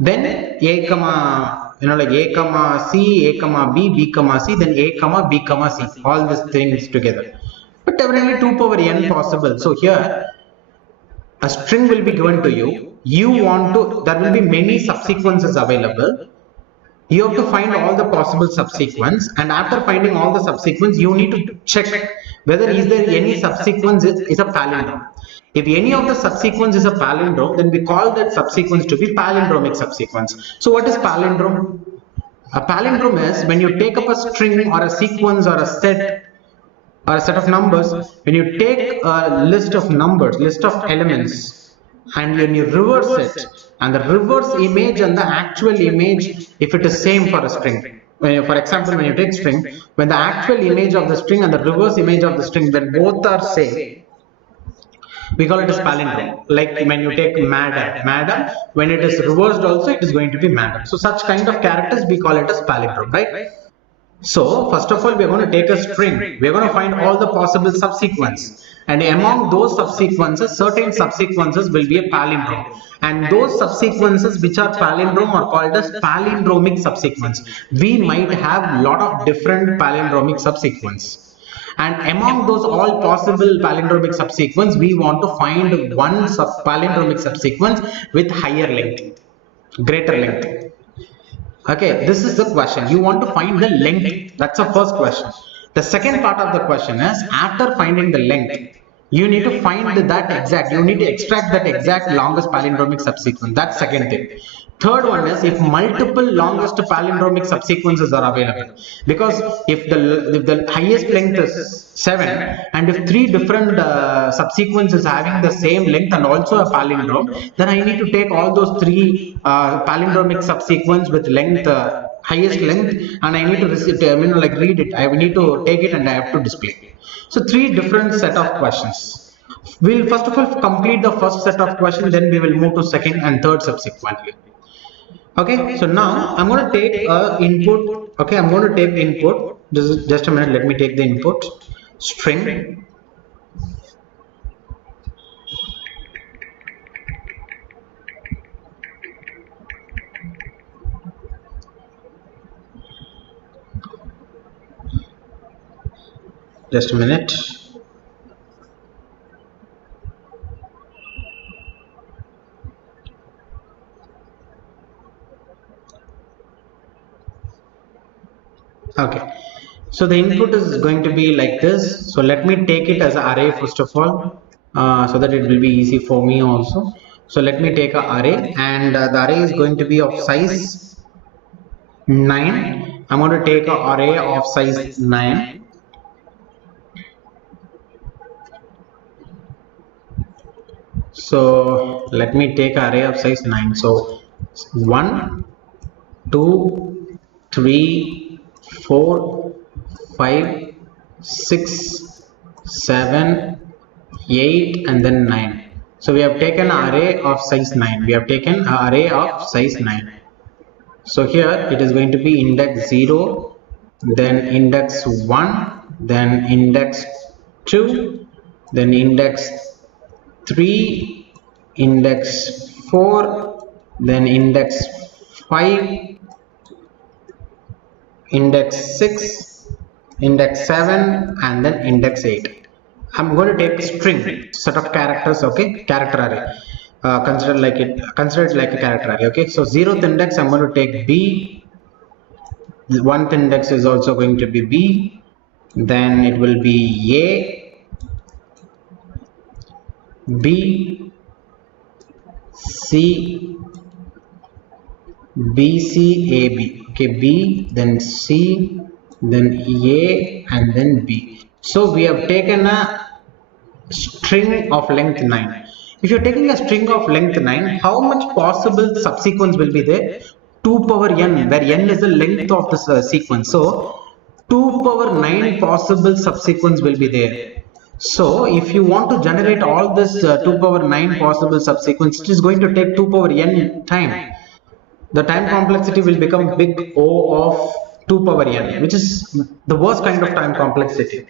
then A comma, A comma C, A comma B, B comma C, then A comma B comma C, all these things together. But definitely 2 power n possible. So here, a string will be given to you. There will be many subsequences available. You have to find all the possible subsequence, and after finding all the subsequence, you need to check whether is there any subsequence is a palindrome. If any of the subsequence is a palindrome, then we call that subsequence to be palindromic subsequence. So what is palindrome? A palindrome is when you take up a string or a sequence or a set of numbers, when you take a list of numbers, list of elements, and when you reverse it, and the reverse image and the actual image, if it is same for a string. For example, when you take string, when the actual image of the string and the reverse image of the string, when both are same, we call it as palindrome. Like when you take madam, when it is reversed also, it is going to be madam. So such kind of characters we call it as palindrome, right? So first of all, we are going to take a string. We are going to find all the possible subsequence, and among those subsequences, certain subsequences will be a palindrome, and those subsequences which are palindrome are called as palindromic subsequence. We might have lot of different palindromic subsequence, and among those all possible palindromic subsequence, we want to find one palindromic subsequence with higher length, greater length. Okay, this is the question. You want to find the length. That's the first question. The second part of the question is, after finding the length, you need to find you need to extract that exact longest palindromic subsequence. That's second thing. Third one is if multiple longest palindromic subsequences are available, because if the highest length is 7 and if 3 different subsequences having the same length and also a palindrome, then I need to take all those 3 palindromic subsequence with length, highest length, and I need to read it. I need to take it and I have to display. So 3 different set of questions. We'll first of all complete the first set of questions, then we will move to second and third subsequently. Okay, so now I'm going to take input. Okay, I'm going to take input. Just a minute, let me take the input string. Just a minute. Okay, so the input is going to be like this. So let me take it as an array first of all, so that it will be easy for me also. So let me take an array, and the array is going to be of size 9. I'm going to take an array of size 9. So let me take an array of size 9. So 1, 2, 3, 4, 5, 6, 7, 8, and then 9. So we have taken an array of size 9. We have taken an array of size 9. So here it is going to be index 0, then index 1, then index 2, then index 3, index 4, then index 5, index 6, index 7, and then index 8. I'm going to take a string, set of characters. Okay, character array. Consider it like a character array. Okay, so 0th index I'm going to take B, one index is also going to be B, then it will be A, B, C, B, C, A, B. Okay, B, then C, then A, and then B. So we have taken a string of length 9. If you're taking a string of length 9, how much possible subsequence will be there? 2 power n, where n is the length of the sequence. So 2 power 9 possible subsequence will be there. So if you want to generate all this 2 power 9 possible subsequence, it is going to take 2 power n time. The time complexity will become big O of 2 power n, which is the worst kind of time complexity.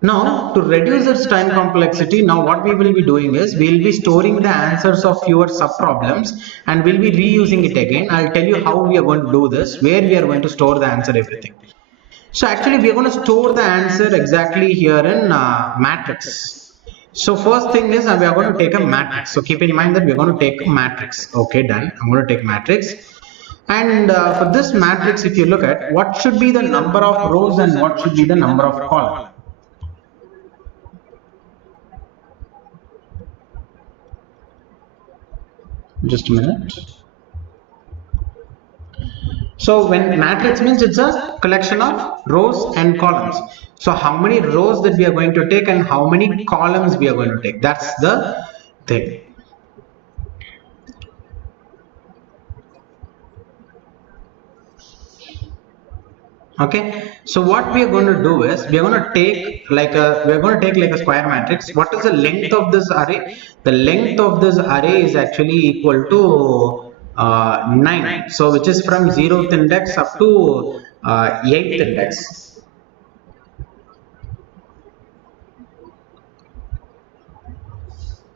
Now, to reduce its time complexity, now what we will be doing is, we will be storing the answers of your subproblems and we'll be reusing it again. I'll tell you how we are going to do this, where we are going to store the answer, everything. So actually, we are going to store the answer exactly here in matrix. So first thing is, we are going to take a matrix. So keep in mind that we are going to take a matrix. Okay, done. I'm going to take matrix. And for this matrix, if you look at, what should be the number of rows and what should be the number of columns? Just a minute. So when matrix means it's a collection of rows and columns. So how many rows that we are going to take and how many columns we are going to take, that's the thing. Okay, so what we are going to do is, we are going to take like a square matrix. What is the length of this array? The length of this array is actually equal to 9, so which is from 0th index up to 8th index.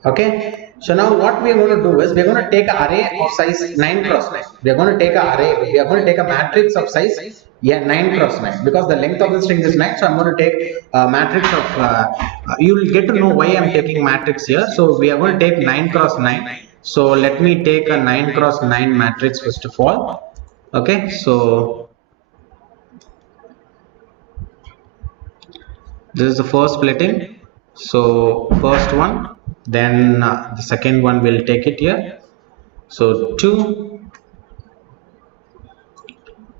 Okay, so now what we are going to do is, we are going to take an array of size 9 cross 9. We are going to take an array, we are going to take a matrix of size 9 cross 9, because the length of the string is 9. So I'm going to take a matrix of, you will get to know why I'm taking matrix here. So we are going to take 9 cross 9. So let me take a 9 cross 9 matrix first of all. Okay, so this is the first splitting. So first one, then the second one will take it here. So 2,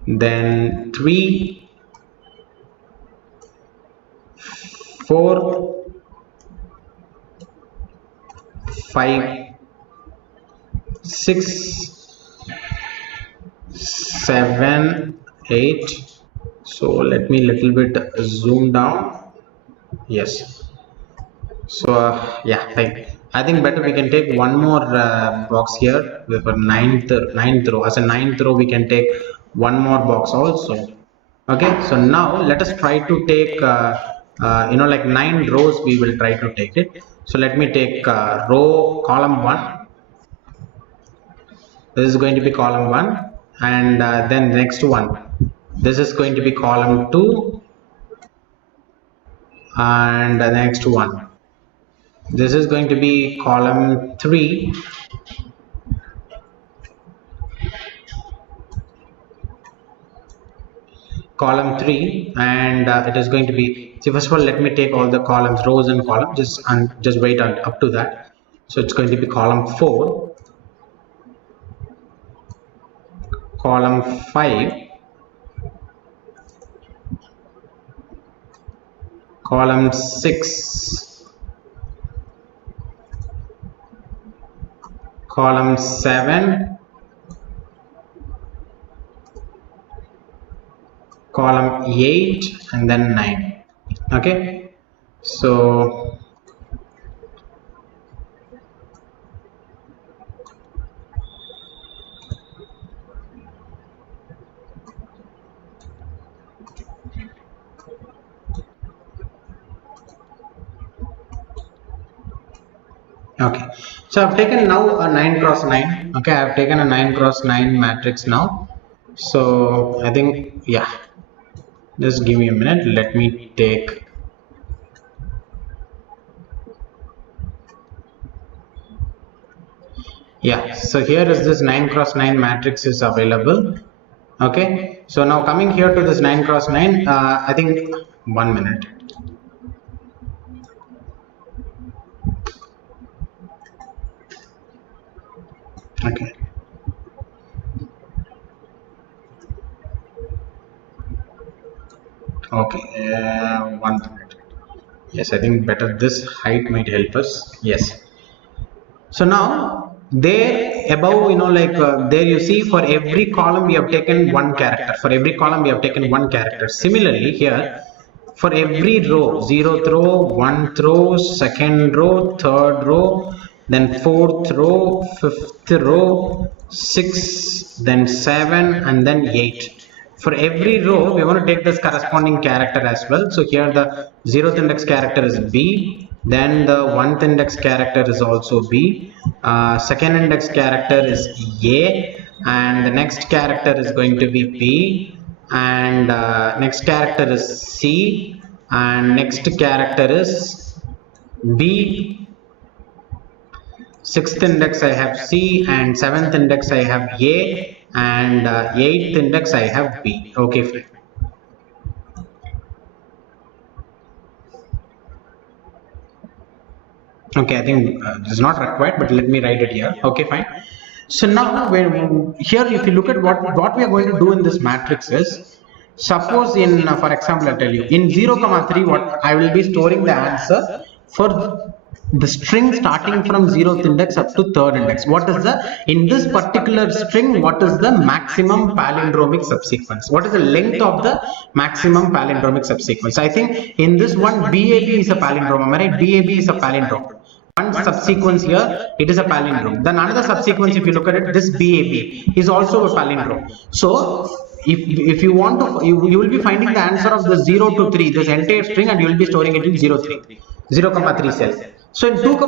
then 3, 4, 5, 6, 7, 8. So let me little bit zoom down. Yes. So yeah, I think better we can take one more box here for ninth row. As a ninth row, we can take one more box also. Okay, so now let us try to take like 9 rows. We will try to take it. So let me take column 1. This is going to be column 1, and then next one. This is going to be column 2, and the next one. This is going to be column 3, and it is going to be, see, first of all, let me take all the columns, rows and columns, just wait up to that. So it's going to be column 4, column 5, column 6, column 7, column 8, and then 9. Okay, so okay, so I've taken now a 9 cross 9. Okay, I've taken a 9 cross 9 matrix now. So I think, yeah, just give me a minute. Let me take, yeah, so here is this 9 cross 9 matrix is available. Okay, so now coming here to this 9 cross 9, I think 1 minute. Okay. Okay, 1 minute. Yes, I think better this height might help us. Yes. So now there above, there you see for every column we have taken one character. For every column we have taken one character. Similarly here, for every row, 0th row, 1th row, 2nd row, 3rd row, then 4th row, 5th row, 6, then 7, and then 8. For every row, we want to take this corresponding character as well. So here the 0th index character is B, then the 1th index character is also B, 2nd index character is A, and the next character is going to be B, and next character is C, and next character is B. 6th index I have C, and 7th index I have A, and 8th index I have B. Okay, fine. Okay, I think this is not required, but let me write it here. Okay, fine. So now here if you look at what we are going to do in this matrix is, suppose in for example I'll tell you in 0, 3 what I will be storing the answer for the string starting from 0th index up to 3rd index. What is in this particular string, what is the maximum palindromic subsequence? What is the length of the maximum palindromic subsequence? I think in this one BAB is a palindrome, am I right? BAB is a palindrome. One subsequence here, it is a palindrome. Then another subsequence, if you look at it, this BAB is also a palindrome. So if you want to, you will be finding the answer of the 0 to 3, this entire string, and you will be storing it in 0, 3 cell. So in 2, 2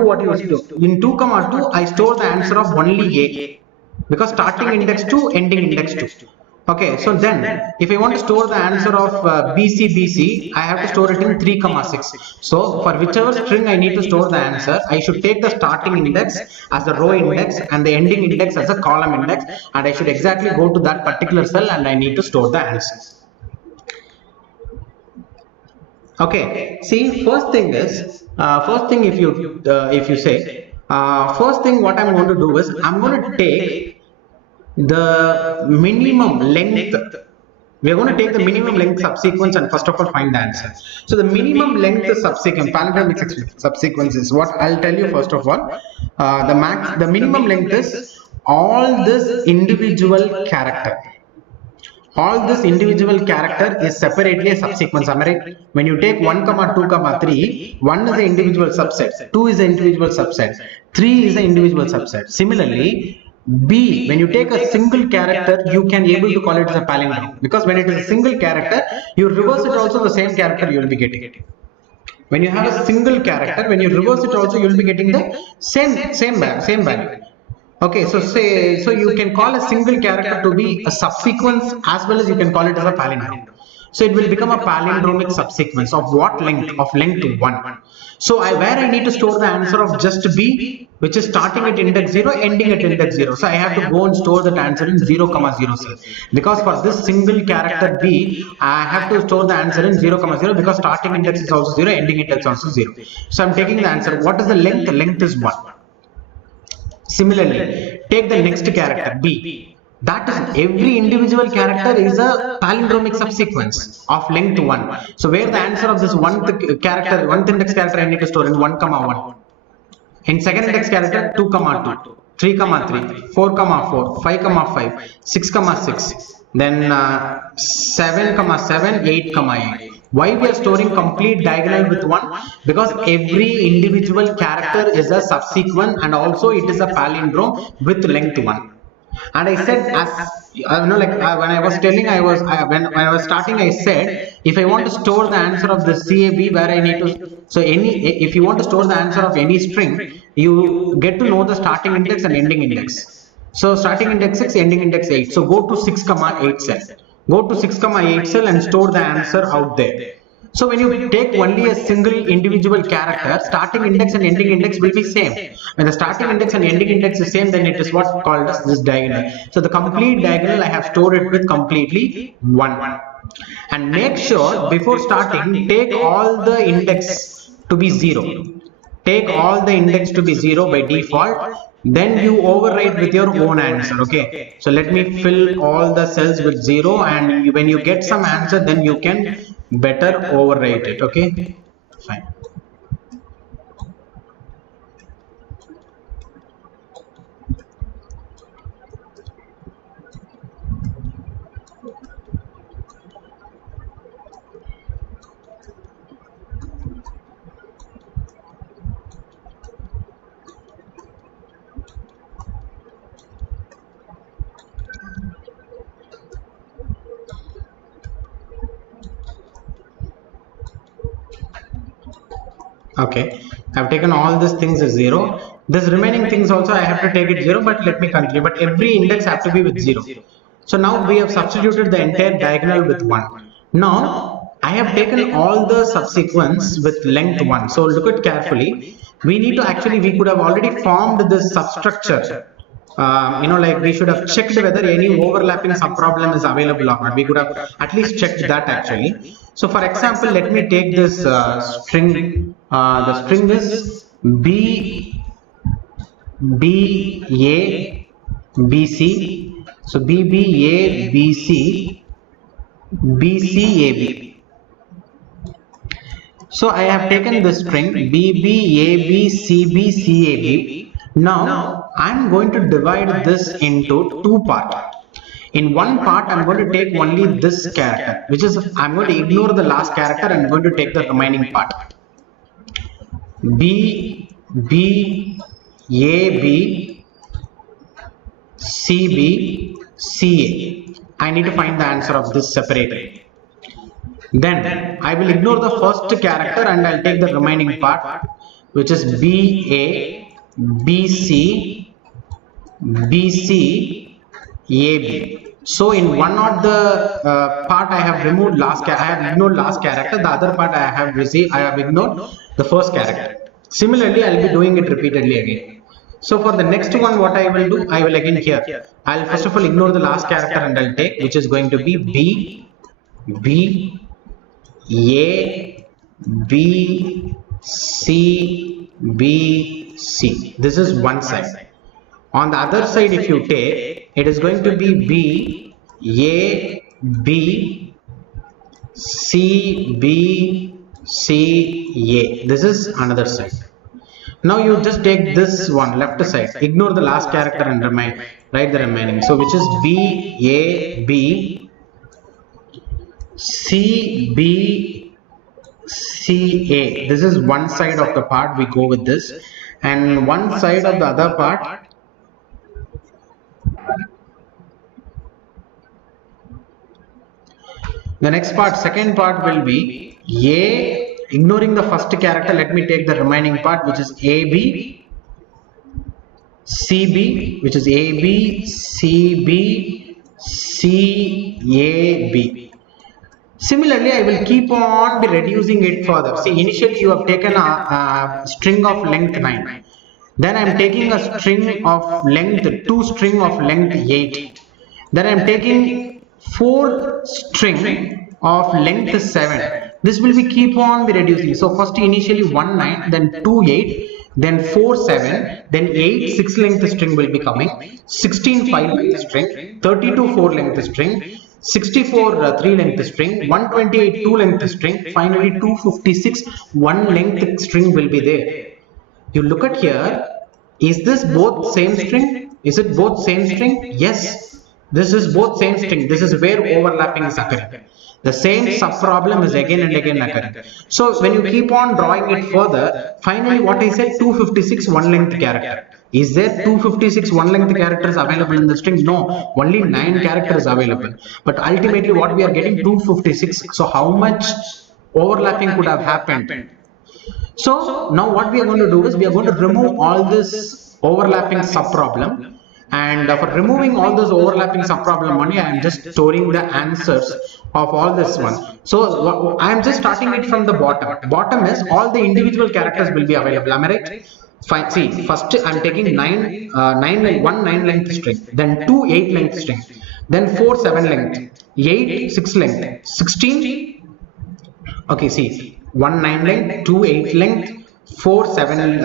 what you do? In 2, 2 I store the answer of only A, because starting index 2, ending index 2. Okay, so then if I want to store the answer of BC, I have to store it in 3, 6. So for whichever string I need to store the answer, I should take the starting index as a row index and the ending index as a column index, and I should exactly go to that particular cell and I need to store the answer. Okay, see, first thing if you say, first thing what I'm going to do is, I'm going to take the minimum length. We are going to take the minimum length subsequence and first of all find the answer. So the minimum length subsequence, palindromic subsequence is what I'll tell you first of all. The minimum length is all this individual character. All this individual character is separately a subsequence. Am I right? When you take 1, 2, 3, 1 is the individual subset, 2 is the individual subset, 3 is the individual subset. Similarly, B, when you take a single character, you can able to call it as a palindrome, because when it is a single character, you reverse it also the same character you will be getting. When you have a single character, when you reverse it also you will be getting the same value. Okay, so you can call a single character to be a subsequence as well as you can call it as a palindrome. So it will become a palindromic subsequence of what length? Of length 1. So where I need to store the answer of just B, which is starting at index 0, ending at index 0. So I have to go and store that answer in 0, 0 cell. Because for this single character B, I have to store the answer in 0, 0 because starting index is also 0, ending index is also 0. So I'm taking the answer. What is the length? The length is 1. Similarly, take the next character B. That is, every individual character is a palindromic subsequence of length 1. So where the answer of this one index character I need to store in 1, 1. In second index character 2, 2, 3, 3, 4, 4, 5, 5, 6, 6, then 7, 7, 8, 8. Why we are storing complete diagonal with 1? Because every individual character is a subsequent and also it is a palindrome with length 1. And I said, when I was telling, when I was starting, I said, if I want to store the answer of the CAB, where I need to, so if you want to store the answer of any string, you get to know the starting index and ending index. So starting index 6, ending index 8. So go to 6, 8 cell. Go to 6, 8 cell and store the answer out there. So when you take only a single individual character, starting index and ending index will be same. When the starting index and ending index is same, then it is what called as this diagonal. So the complete diagonal I have stored it with completely 1. And make sure before starting, take all the index to be 0. Take all the index to be 0 by default. Then you overwrite with your own answer. Okay, so let me fill all the cells with 0, and when you get some answer, then you can better overwrite it. Okay, fine. Okay, I've taken all these things as 0. This remaining things also I have to take it 0, but let me continue. But every index have to be with 0. So now we have substituted the entire diagonal with 1. Now I have taken all the subsequence with length 1. So look at carefully. We need to actually, we could have already formed this substructure. Like we should have checked whether any overlapping subproblem is available or not. We could have at least checked that actually. So for example, let me take this string. The string is B A B C. So B A B C A B. So I have taken this string B A B C A B. Now I am going to divide this into 2 parts. In one part I am going to take only this character, which is I am going to ignore the last character and I am going to take the remaining part. B A B C A. I need to find the answer of this separator. Then I will ignore the first character and I will take the remaining part, which is B A B C A B. So in one of the part I have removed last I have ignored last character. The other part I have ignored the first character. Similarly, I will be doing it repeatedly again. So for the next one, what I will do, I will again here. I will first of all ignore the last character and I will take, which is going to be B A B C B C. This is one side. On the other side, if you take, it is going to be B A B C B C A. This is another side. Now you just take this one left side, ignore the last character and write the remaining. So which is B A B C B C A. This is one side of the part, we go with this, and one side of the other part. The next part, second part will be A, ignoring the first character, let me take the remaining part, which is AB CB, which is AB CB CAB. Similarly, I will keep on reducing it further. See, initially you have taken a string of length 9. Then I am taking a string of length 2 string of length 8. Then I am taking 4 string of length 7. This will be keep on reducing. So first initially 1 9, then 2 8, then 4 7, then 8 6 length string will be coming, 16 5 length string, 32 4 length string, 64 3 length string, 128 2 length string, finally 256 1 length string will be there. You look at here, is this both same string? Is it both same string? Yes, this is both same string. This is where overlapping is occurring. The same sub problem is again and again occurring. So when you keep on drawing it further, finally what I said, 256 one length character. Is there 256 one length characters available in the string? No, only 9 characters available. But ultimately what we are getting 256. So how much overlapping could have happened? So now what we are going to do is we are going to remove all this overlapping sub problem. And for removing all those overlapping subproblem only, I am just storing the answers of all this one. So I am just starting it from the bottom. Bottom is all the individual characters will be available. Am I right? Fine. See, first I am taking 9 length string, then 2 8 length string, then 4 7 length, 8 6 length, 16. Okay, see, 1 9 length, 2 8 length, 4 7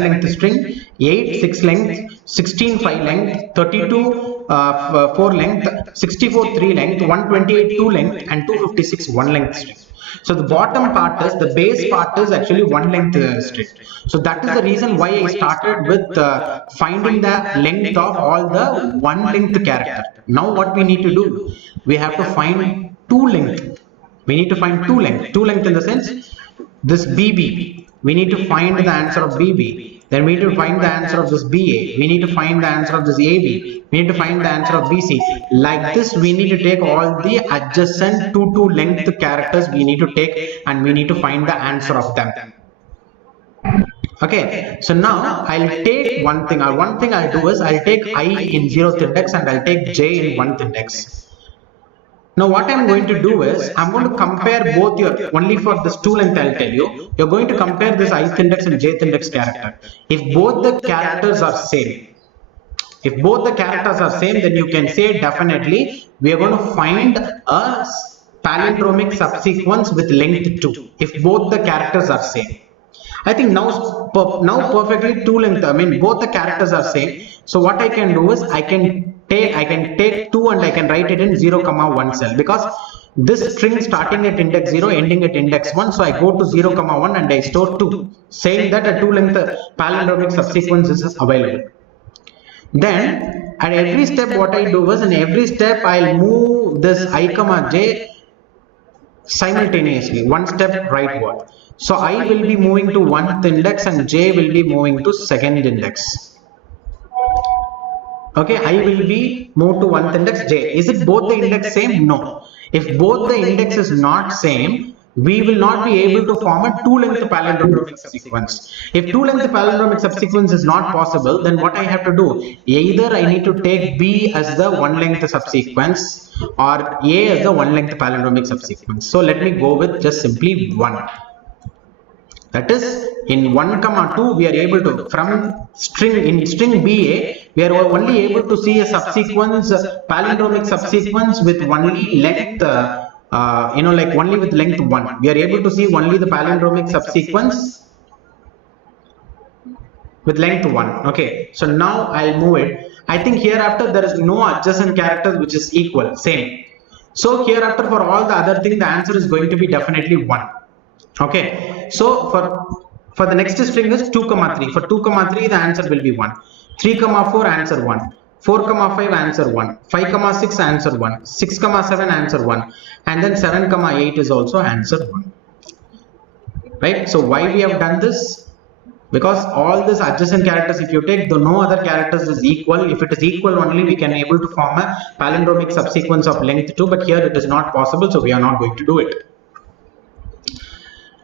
length string, 8 6 length, 16 5 length, 32 4 length, 64 3 length, 128 2 length, and 256 1 length string. So the bottom part is, the base part is actually 1 length string. So that is the reason why I started with finding the length of all the 1 length character. Now what we need to do, we have to find 2 length. We need to find 2 length. 2 length in the sense, this BB, we need to find the answer of BB. Then we need to find the answer of this BA. We need to find the answer of this AB. We need to find the answer of BC. Like this, we need to take all the adjacent 2 length characters we need to take, and we need to find the answer of them. Okay, so now I'll take one thing. One thing I'll do is I'll take I in 0th index and I'll take J in 1th index. Now what I'm going to do is, I'm going to compare both your, only for this 2 length I'll tell you, you're going to compare this ith index and jth index character. If both the characters are same, then you can say definitely we are going to find a palindromic subsequence with length 2, if both the characters are same. I think now perfectly 2 length, both the characters are same. So what I can do is I can take 2 and I can write it in 0, 1 cell, because this string starting at index 0 ending at index 1, so I go to 0, 1 and I store 2, saying that a 2 length palindromic subsequence is available. Then at every step what I do is, in every step I'll move this I, j simultaneously, one step rightward. So I will be moving to 1th index and j will be moving to 2nd index. Okay, I will be moved to 1th index, j. Is it both the index same? No. If both the index is not same, we will not be able to form a 2 length palindromic subsequence. If 2 length palindromic subsequence is not possible, then what I have to do, either I need to take B as the 1 length subsequence or A as the 1 length palindromic subsequence. So let me go with just simply 1. That is, in 1, 2, we are able to, from string BA, we are only able to see a subsequence, palindromic subsequence with only length, only with length 1. We are able to see only the palindromic subsequence with length 1. Okay, so now I'll move it. I think hereafter there is no adjacent characters which is equal, same. So hereafter for all the other things, the answer is going to be definitely 1. Okay, so for the next string is 2, 3. For 2, 3, the answer will be 1. 3, 4, answer 1. 4, 5, answer 1. 5, 6, answer 1. 6, 7, answer 1. And then 7, 8 is also answer 1. Right? So why we have done this? Because all these adjacent characters, if you take, though no other characters is equal, if it is equal only, we can able to form a palindromic subsequence of length 2, but here it is not possible, so we are not going to do it.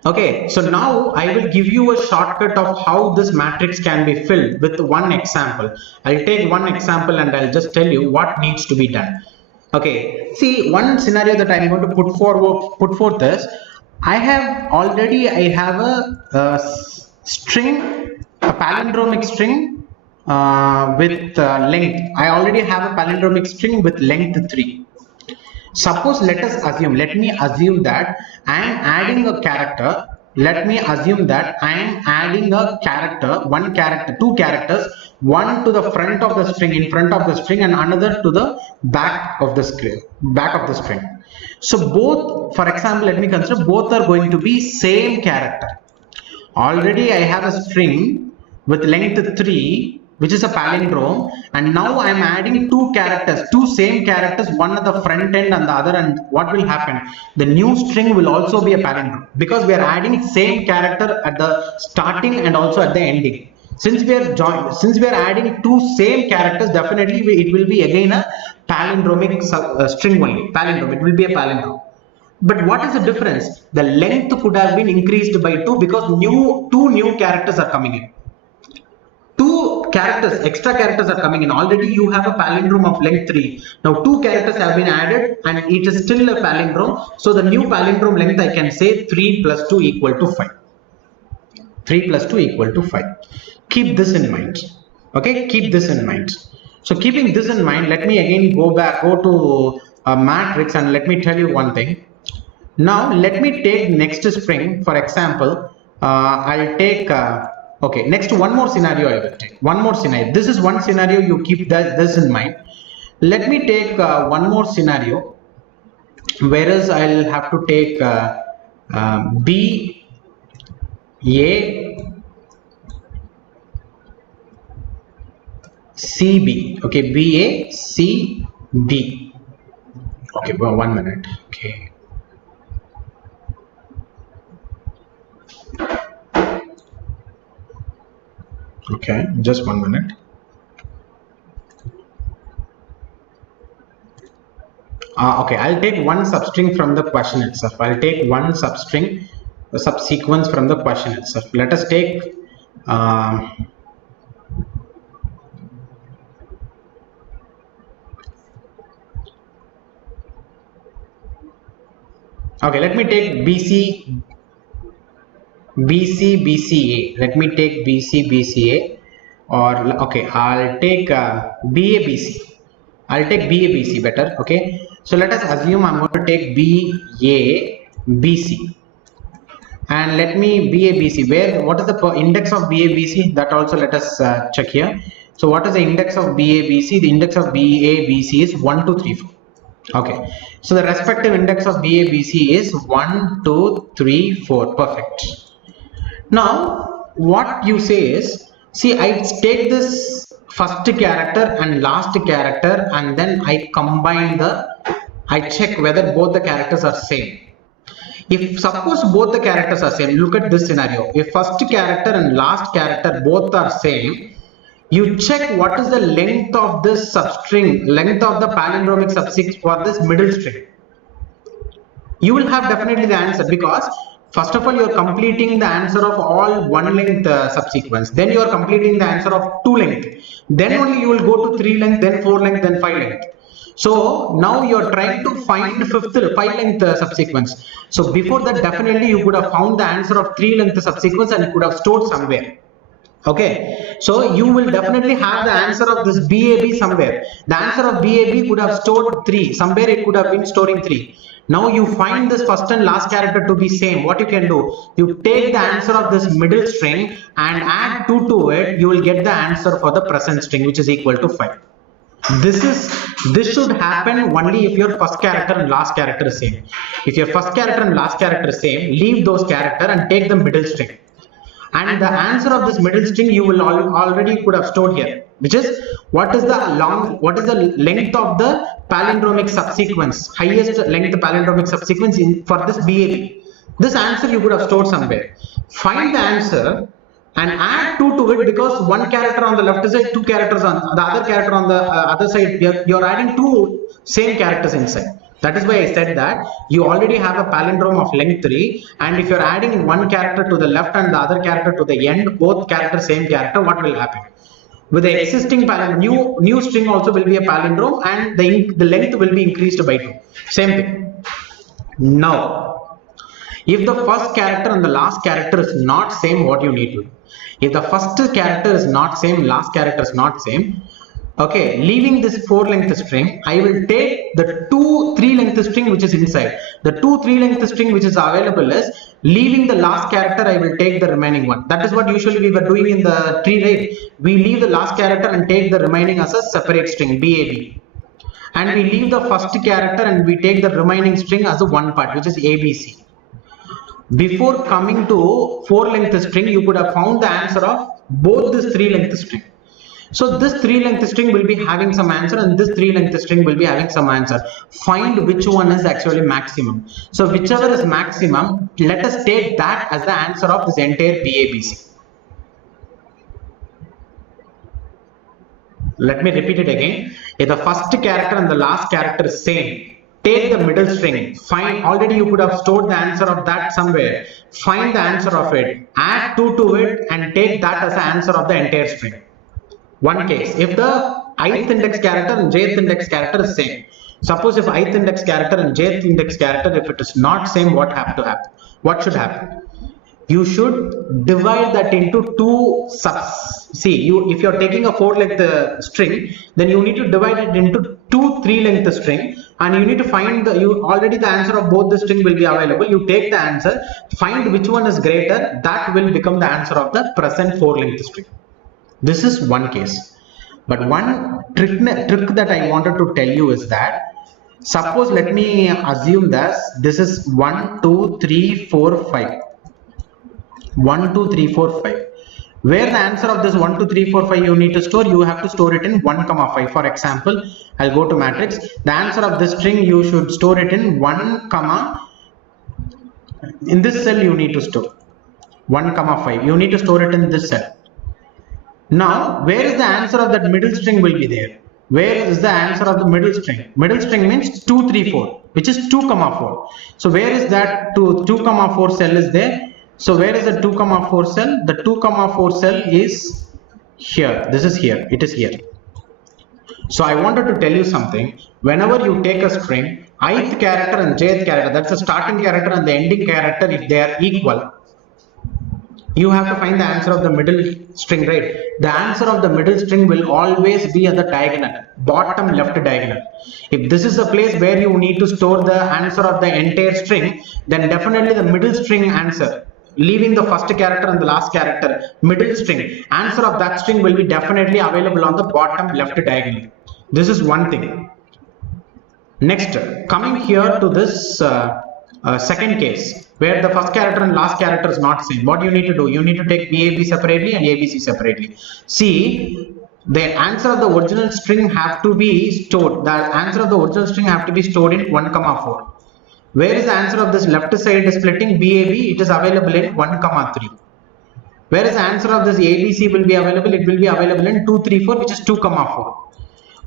Okay, so now I will give you a shortcut of how this matrix can be filled with one example. I'll take one example and I'll just tell you what needs to be done. Okay, see, one scenario that I'm going to put forth is, I have a string, a palindromic string with length. I already have a palindromic string with length 3. Suppose let me assume that I am adding a character. Let me assume that I am adding a character, two characters, one to the front of the string, in front of the string, and another to the back of the string. So both, for example, let me consider both are going to be same character. Already I have a string with length 3, which is a palindrome, and now I am adding two same characters, one at the front end and the other end. What will happen? The new string will also be a palindrome, because we are adding same character at the starting and also at the ending. Since we are adding two same characters, definitely it will be again a palindromic string only. Palindrome, it will be a palindrome. But what is the difference? The length could have been increased by 2 because two new characters are coming in. Two characters, extra characters are coming in. Already you have a palindrome of length 3. Now 2 characters have been added and it is still a palindrome. So the new palindrome length I can say 3 plus 2 equal to 5. 3 plus 2 equal to 5. Keep this in mind. Okay, keep this in mind. So keeping this in mind, let me again go to a matrix and let me tell you one thing. Now let me take next string. For example, I'll take okay, next one more scenario I will take. One more scenario. This is one scenario, you keep this in mind. Let me take one more scenario, whereas I'll have to take B, A, C, B. Okay, B, A, C, B. Okay, well, 1 minute. Okay. Okay, just 1 minute. Okay, I'll take one substring from the question itself. I'll take one substring, a subsequence from the question itself. Let us take okay, let me take BC, BCA. Let me take BCA, or okay, I'll take BABC. I'll take BABC better. Okay, so let us assume I'm going to take BABC, and let me BABC. What is the index of BABC? That also let us check here. So what is the index of BABC? The index of BABC is 1, 2, 3, 4. Okay, so the respective index of BABC is 1, 2, 3, 4. Perfect. Now what you say is, see, I take this first character and last character and then I combine I check whether both the characters are same. If suppose both the characters are same, look at this scenario. If first character and last character both are same, you check what is the length of this substring, length of the palindromic subsequence for this middle string. You will have definitely the answer, because first of all, you are completing the answer of all 1 length subsequence. Then you are completing the answer of 2 length. Then only you will go to 3 length, then 4 length, then 5 length. So now you are trying to find 5 length subsequence. So before that, definitely you could have found the answer of 3 length subsequence and you could have stored somewhere. Okay, so you will definitely have the answer of this BAB somewhere. The answer of BAB could have stored 3. Somewhere it could have been storing 3. Now you find this first and last character to be same. What you can do, you take the answer of this middle string and add 2 to it. You will get the answer for the present string, which is equal to 5. This should happen only if your first character and last character is same. If your first character and last character is same, leave those character and take the middle string. And the answer of this middle string you will already could have stored here, which is what is the length of the palindromic subsequence, highest length palindromic subsequence for this BAB. This answer you could have stored somewhere. Find the answer and add 2 to it, because one character on the left side, 2 characters on the other character on the other side. You're adding 2 same characters inside. That is why I said that you already have a palindrome of length 3, and if you're adding one character to the left and the other character to the end, both characters same character, what will happen? With the existing new string also will be a palindrome, and the length will be increased by 2. Same thing. Now, if the first character and the last character is not same, what you need to do? If the first character is not same, last character is not same, okay, leaving this 4 length string, I will take the 2 3 length string which is inside. The 2 3 length string which is available is, leaving the last character, I will take the remaining one. That is what usually we were doing in the tree, right? We leave the last character and take the remaining as a separate string, BAB. And we leave the first character and we take the remaining string as a one part, which is ABC. Before coming to 4 length string, you could have found the answer of both this 3 length string. So this 3 length string will be having some answer and this 3 length string will be having some answer. Find which one is actually maximum. So whichever is maximum, let us take that as the answer of this entire BABC. Let me repeat it again. If the first character and the last character is same, take the middle string. Find, already you could have stored the answer of that somewhere. Find the answer of it, add 2 to it and take that as the answer of the entire string. One case, if the ith index character and jth index character is same. Suppose if ith index character and jth index character, if it is not same, what should happen? You should divide that into two subs. See, if you're taking a 4-length string, then you need to divide it into two 3-length string, and you need to find the answer of both the string will be available. You take the answer, find which one is greater, that will become the answer of the present 4-length string. This is one case. But one trick that I wanted to tell you is that, suppose let me assume that this is 1 2 3 4 5. 1 2 3 4 5. Where the answer of this 1 2 3 4 5 you need to store, you have to store it in 1 comma 5. For example, I'll go to matrix. The answer of this string you should store it in 1 comma, in this cell you need to store 1 comma 5. You need to store it in this cell. Now, where is the answer of that middle string will be there? Where is the answer of the middle string? Middle string means 2 3 4, which is 2 comma 4. So where is that 2 comma 4 cell is there? So where is the 2 comma 4 cell? The 2 comma 4 cell is here. This is here. It is here. So I wanted to tell you something. Whenever you take a string, ith character and jth character, that's the starting character and the ending character, if they are equal, you have to find the answer of the middle string, right? The answer of the middle string will always be at the diagonal, bottom left diagonal. If this is a place where you need to store the answer of the entire string, then definitely the middle string answer, leaving the first character and the last character, middle string, answer of that string will be definitely available on the bottom left diagonal. This is one thing. Next, coming here to this second case, where the first character and last character is not same. What you need to do? You need to take BAB separately and ABC separately. See, the answer of the original string have to be stored. The answer of the original string have to be stored in 1 comma 4. Where is the answer of this left side splitting BAB? It is available in 1 comma 3. Where is the answer of this ABC will be available? It will be available in 2 3 4, which is 2 comma 4.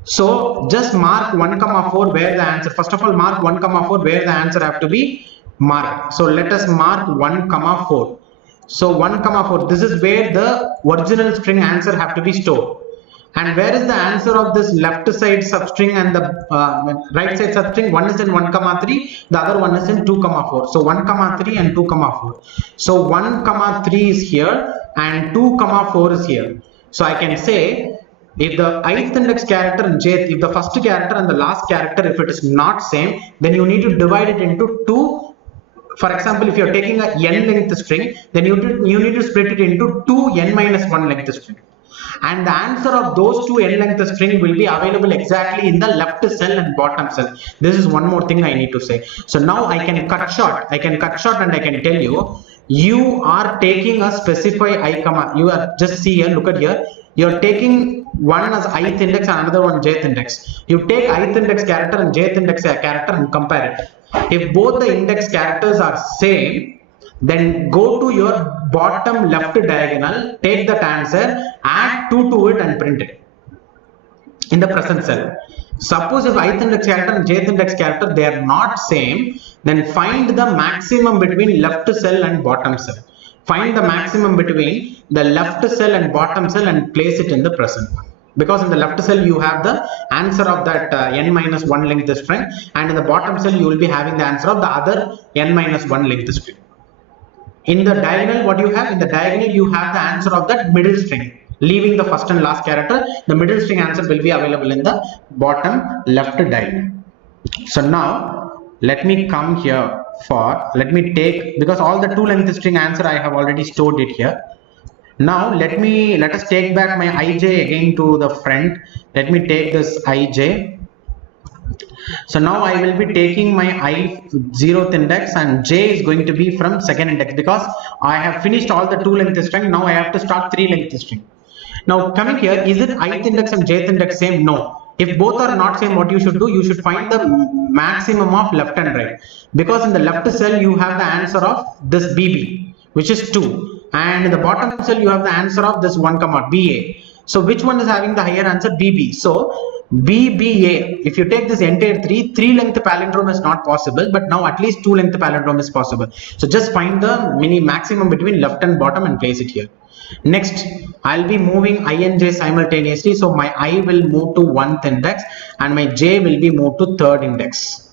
So just mark 1 comma 4 where the answer, first of all mark 1 comma 4 where the answer have to be marked. So let us mark 1 comma 4. So 1 comma 4, this is where the original string answer have to be stored. And where is the answer of this left side substring and the right side substring? One is in 1 comma 3, the other one is in 2 comma 4. So 1 comma 3 and 2 comma 4. So 1 comma 3 is here and 2 comma 4 is here. So I can say, if the ith index character and jth, if the first character and the last character, if it is not same, then you need to divide it into two. For example, if you are taking a n length string, then you need to split it into two n minus 1 length string. And the answer of those two n length string will be available exactly in the left cell and bottom cell. This is one more thing I need to say. So now I can cut short. And I can tell you, you are taking a specify I comma. You are just see here, look at here. You are taking one as ith index and another one jth index. You take ith index character and jth index character and compare it. If both the index characters are same, then go to your bottom left diagonal, take that answer, add 2 to it and print it in the present cell. Suppose if ith index character and jth index character, they are not same, then find the maximum between left cell and bottom cell. Find the maximum between the left cell and bottom cell and place it in the present one. Because in the left cell you have the answer of that n minus 1 length string, and in the bottom cell you will be having the answer of the other n minus 1 length string. In the diagonal, what you have? In the diagonal you have the answer of that middle string. Leaving the first and last character, the middle string answer will be available in the bottom left diagonal. So now let me come here let me take, because all the 2 length string answer I have already stored it here. Now let us take back my ij again to the front. Let me take this ij. So now I will be taking my I 0th index and j is going to be from second index, because I have finished all the 2 length string. Now I have to start 3 length string. Now coming here, is it ith index and jth index same? No. If both are not same, what you should do? You should find the maximum of left and right, because in the left cell you have the answer of this bb, which is 2, and in the bottom cell you have the answer of this 1 comma ba. So which one is having the higher answer? bb. So BBA, if you take this entire 3 length palindrome is not possible, but now at least 2 length palindrome is possible. So just find the maximum between left and bottom and place it here. Next, I'll be moving I and J simultaneously. So my I will move to 1th index and my J will be moved to 3rd index.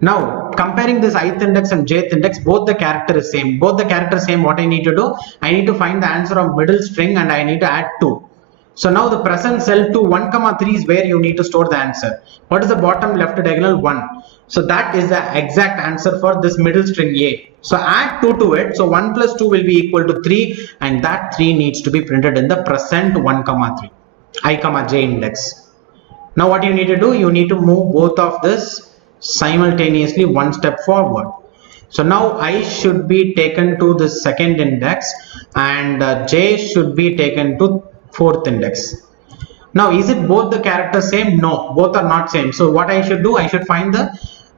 Now comparing this ith index and jth index, both the character is same. Both the character same. What I need to do? I need to find the answer of middle string and I need to add 2. So now the present cell to 1, 3 is where you need to store the answer. What is the bottom left diagonal? 1. So that is the exact answer for this middle string A. So add 2 to it. So 1 plus 2 will be equal to 3 and that 3 needs to be printed in the present 1, 3, I, J index. Now what you need to do? You need to move both of this simultaneously one step forward. So now I should be taken to the 2nd index and J should be taken to 4th index. Now is it both the characters same? No, both are not same. So what I should do? I should find the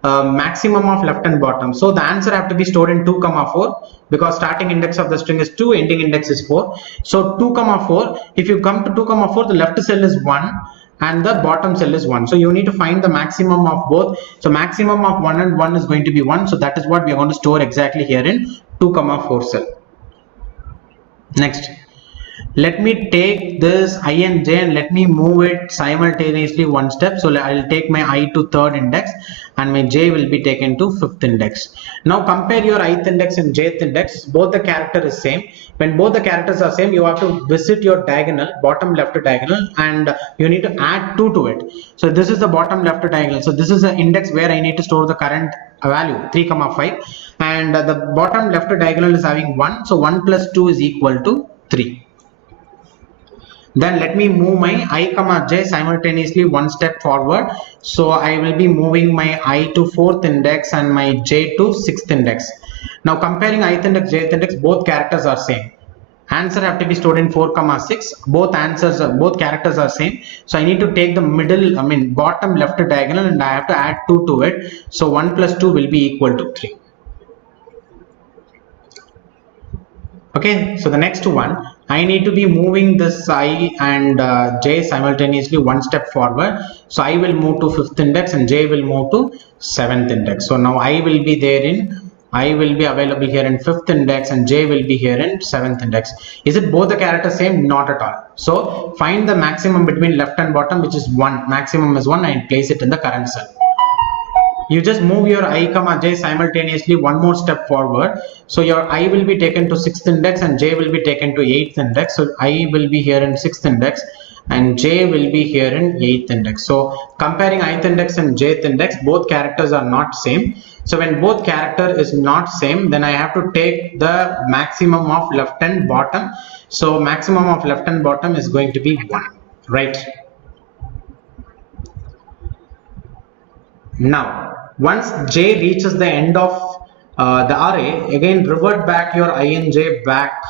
maximum of left and bottom. So the answer have to be stored in 2, 4 because starting index of the string is 2, ending index is 4. So 2, 4, if you come to 2, 4, the left cell is 1 and the bottom cell is 1. So you need to find the maximum of both. So maximum of 1 and 1 is going to be 1. So that is what we are going to store exactly here in 2, 4 cell. Next, let me take this I and J and let me move it simultaneously one step. So I will take my I to 3rd index and my J will be taken to 5th index. Now compare your ith index and jth index. Both the character is same. When both the characters are same, you have to visit your diagonal, bottom left diagonal, and you need to add 2 to it. So this is the bottom left diagonal. So this is the index where I need to store the current value 3, 5 and the bottom left diagonal is having 1. So 1 plus 2 is equal to 3. Then let me move my I, J simultaneously one step forward. So I will be moving my I to 4th index and my J to 6th index. Now comparing ith index, jth index, both characters are same. Answer have to be stored in 4, 6. Both characters are same. So I need to take the bottom left diagonal and I have to add 2 to it. So 1 plus 2 will be equal to 3. Okay, so the next one, I need to be moving this I and J simultaneously one step forward. So I will move to 5th index and J will move to 7th index. So now I will be available here in 5th index and J will be here in 7th index. Is it both the characters same? Not at all. So find the maximum between left and bottom, which is 1. Maximum is 1 and place it in the current cell. You just move your I, J simultaneously one more step forward. So your I will be taken to 6th index and J will be taken to 8th index. So I will be here in 6th index and J will be here in 8th index. So comparing ith index and jth index, both characters are not same. So when both character is not same, then I have to take the maximum of left and bottom. So maximum of left and bottom is going to be 1, right? Now once J reaches the end of the array, again revert back your I and J back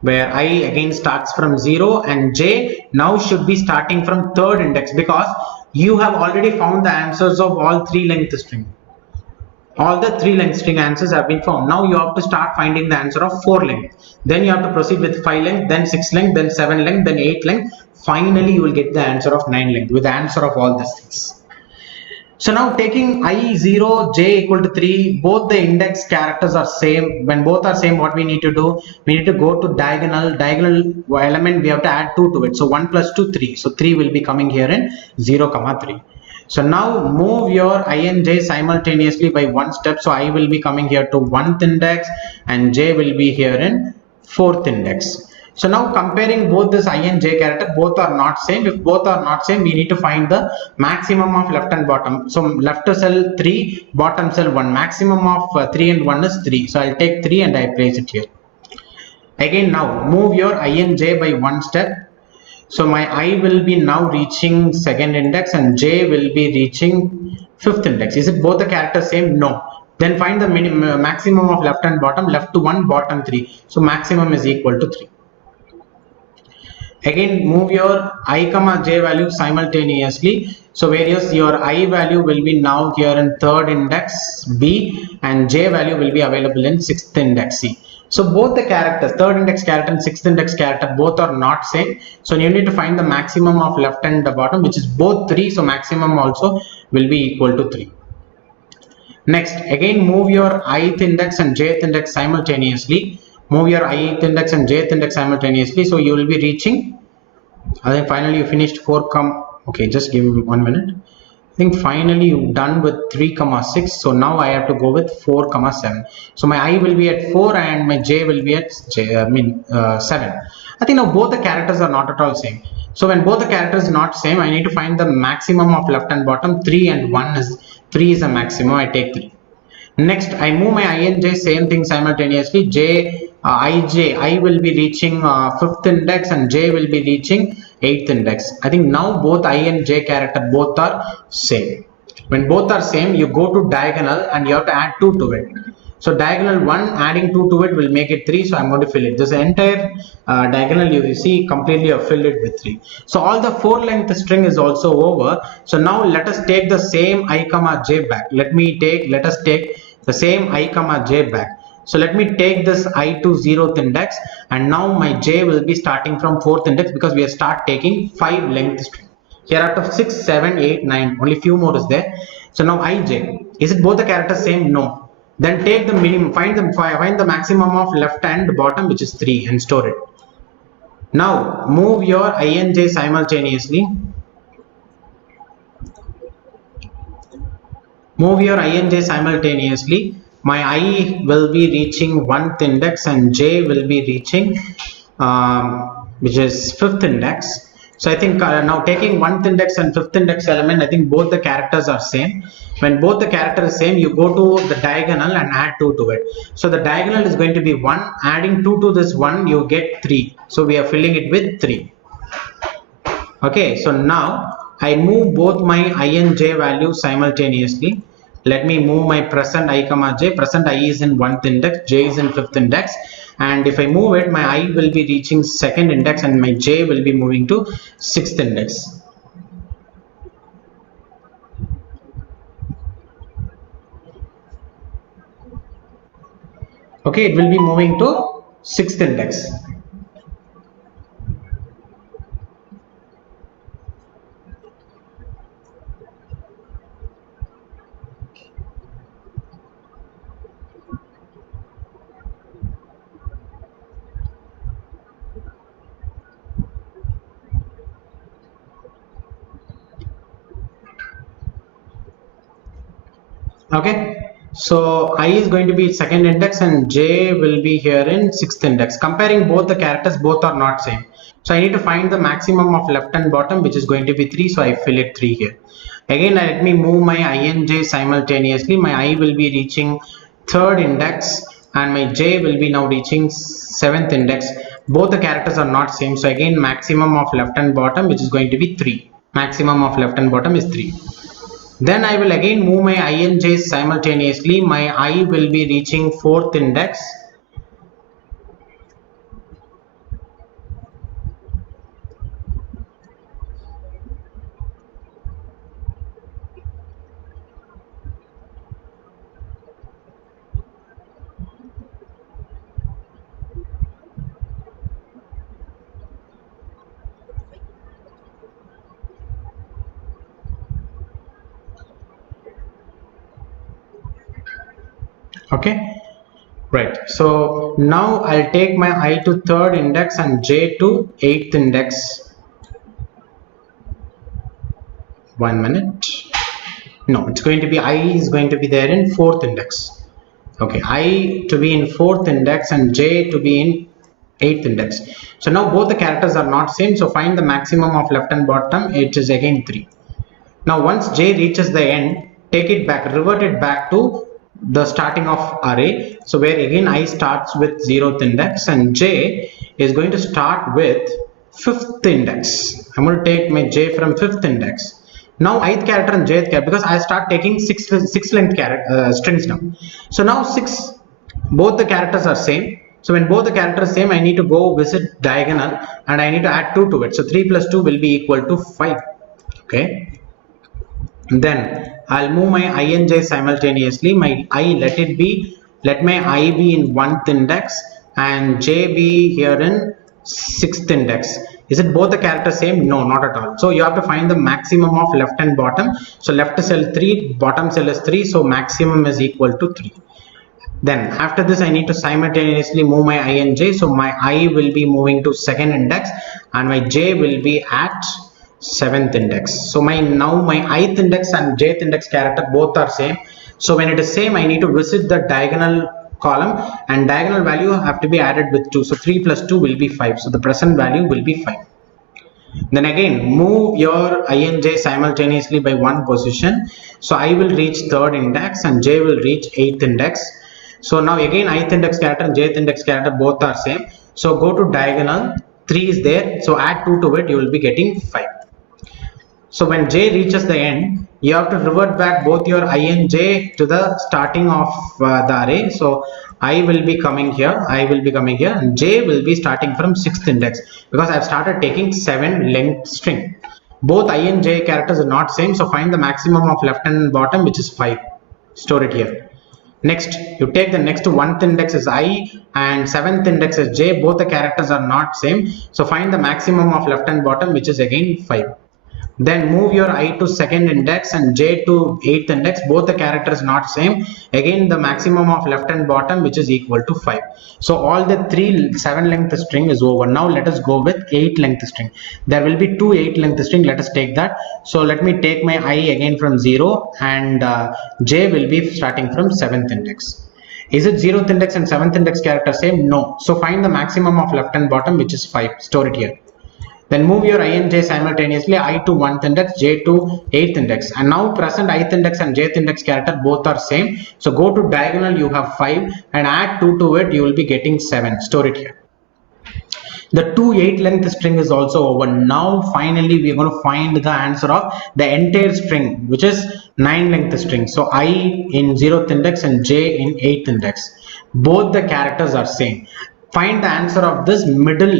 where I again starts from 0 and J now should be starting from 3rd index because you have already found the answers of all 3 length string. All the 3 length string answers have been found. Now you have to start finding the answer of 4 length. Then you have to proceed with 5 length, then 6 length, then 7 length, then 8 length. Finally, you will get the answer of 9 length with the answer of all these things. So now taking I0, J equal to 3, both the index characters are same. When both are same, what we need to do? We need to go to diagonal element, we have to add 2 to it. So 1 plus 2, 3. So 3 will be coming here in 0, 3. So now move your I and J simultaneously by one step. So I will be coming here to 1th index and J will be here in 4th index. So now comparing both this I and J character, both are not same. If both are not same, we need to find the maximum of left and bottom. So left cell 3, bottom cell 1. Maximum of 3 and 1 is 3. So I'll take 3 and I place it here. Again now move your I and J by one step. So my I will be now reaching 2nd index and J will be reaching 5th index. Is it both the characters same? No. Then find the maximum of left and bottom. Left to 1, bottom 3. So maximum is equal to 3. Again move your I, J value simultaneously. So whereas your I value will be now here in 3rd index B and J value will be available in 6th index C. So both the characters, third index character and sixth index character, both are not same. So you need to find the maximum of left and the bottom, which is both 3. So maximum also will be equal to 3. Next, again move your ith index and jth index simultaneously. Move your ith index and jth index simultaneously. So you will be reaching, I think finally you finished 4, okay, just give me 1 minute. I think finally you've done with 3, 6. So now I have to go with 4, 7. So my I will be at 4 and my J will be at 7. I think now both the characters are not at all same. So when both the characters are not same, I need to find the maximum of left and bottom. 3 and 1 is 3 is a maximum. I take 3. Next, I move my I and J, same thing simultaneously. I will be reaching 5th index and J will be reaching 8th index. I think now both I and J character both are same. When both are same, you go to diagonal and you have to add 2 to it. So diagonal 1 adding 2 to it will make it 3. So I'm going to fill it. This entire diagonal you see completely filled it with 3. So all the 4 length string is also over. So now let us take the same I comma j back. Let us take the same I comma j back. So let me take this I to 0th index, and now my j will be starting from 4th index because we have start taking 5 length string. Here out of 6, 7, 8, 9, only few more is there. So now ij, is it both the characters same? No. Then take the minimum, find the maximum of left and bottom, which is 3, and store it. Now move your I and j simultaneously. Move your I and j simultaneously. My I will be reaching 1th index and j will be reaching which is 5th index. So I think now taking 1th index and 5th index element, I think both the characters are same. When both the characters are same, you go to the diagonal and add 2 to it. So the diagonal is going to be 1. Adding 2 to this 1, you get 3. So we are filling it with 3. Okay, so now I move both my I and j values simultaneously. Let me move my present I comma j. Present I is in 1th index, j is in 5th index. And if I move it, my I will be reaching 2nd index and my j will be moving to 6th index. Okay, it will be moving to 6th index. Okay, so I is going to be 2nd index and j will be here in 6th index. Comparing both the characters, both are not same. So I need to find the maximum of left and bottom, which is going to be 3. So I fill it 3 here. Again, let me move my I and j simultaneously. My I will be reaching 3rd index and my j will be now reaching 7th index. Both the characters are not same. So again, maximum of left and bottom, which is going to be 3. Maximum of left and bottom is 3. Then I will again move my I and j simultaneously. My I will be reaching 4th index. Okay, right. So now I'll take my I to 3rd index and j to 8th index. 1 minute. No, it's going to be I is going to be there in 4th index. Okay, I to be in 4th index and j to be in 8th index. So now both the characters are not same. So find the maximum of left and bottom. It is again 3. Now once j reaches the end, take it back, revert it back to the starting of array. So where again I starts with 0th index and j is going to start with 5th index. I'm going to take my j from 5th index. Now ith character and jth character, because I start taking 6 length strings now. So now both the characters are same. So when both the characters are same, I need to go visit diagonal and I need to add 2 to it. So 3 plus 2 will be equal to 5. Okay. Then I'll move my I and j simultaneously. My I let my I be in 1th index and J be here in 6th index. Is it both the characters same? No, not at all. So you have to find the maximum of left and bottom. So left cell 3, bottom cell is 3, so maximum is equal to 3. Then after this I need to simultaneously move my I and j. So my I will be moving to 2nd index and my j will be at 7th index. So now my ith index and jth index character both are same. So when it is same, I need to visit the diagonal column and diagonal value have to be added with 2. So 3 plus 2 will be 5. So the present value will be 5. Then again move your I and j simultaneously by one position. So I will reach 3rd index and j will reach 8th index. So now again ith index character and jth index character both are same. So go to diagonal, 3 is there. So add 2 to it, you will be getting 5. So when j reaches the end, you have to revert back both your I and j to the starting of the array. So I will be coming here, and j will be starting from 6th index because I have started taking 7 length string. Both I and j characters are not same, so find the maximum of left and bottom, which is 5. Store it here. Next, you take the next 1th index is I and 7th index is j. Both the characters are not same, so find the maximum of left and bottom, which is again 5. Then move your I to 2nd index and j to 8th index. Both the characters not same. Again the maximum of left and bottom, which is equal to 5. So all the 7 length string is over. Now let us go with 8 length string. There will be 2 8 length string. Let us take that. So let me take my I again from 0 and j will be starting from 7th index. Is it 0th index and 7th index character same? No. So find the maximum of left and bottom, which is 5. Store it here. Then move your I and j simultaneously, I to 1th index, j to 8th index. And now present ith index and jth index character both are same. So go to diagonal, you have 5 and add 2 to it, you will be getting 7. Store it here. The 2 8 length string is also over. Now finally we are going to find the answer of the entire string, which is 9 length string. So I in 0th index and j in 8th index. Both the characters are same. Find the answer of this middle,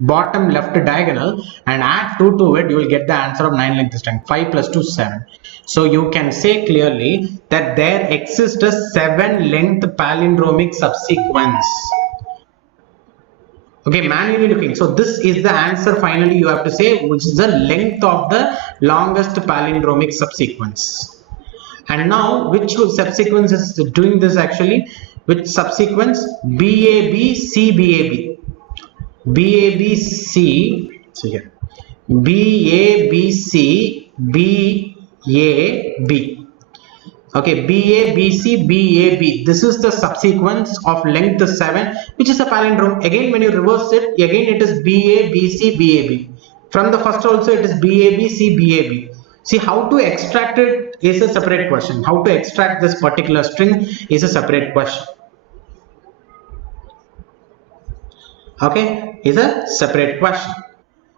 bottom left diagonal and add 2 to it, you will get the answer of 9 length string. 5 plus 2 7. So you can say clearly that there exists a 7 length palindromic subsequence. Okay, manually looking. So this is the answer finally you have to say, which is the length of the longest palindromic subsequence. And now which subsequence is doing this actually? Which subsequence? BABC. BABC, so here BABC BAB. Okay, BABC BAB. This is the subsequence of length 7, which is a palindrome. Again, when you reverse it, again it is BABC BAB. From the first also it is BABC BAB. See, how to extract it is a separate question. How to extract this particular string is a separate question. Okay, is a separate question.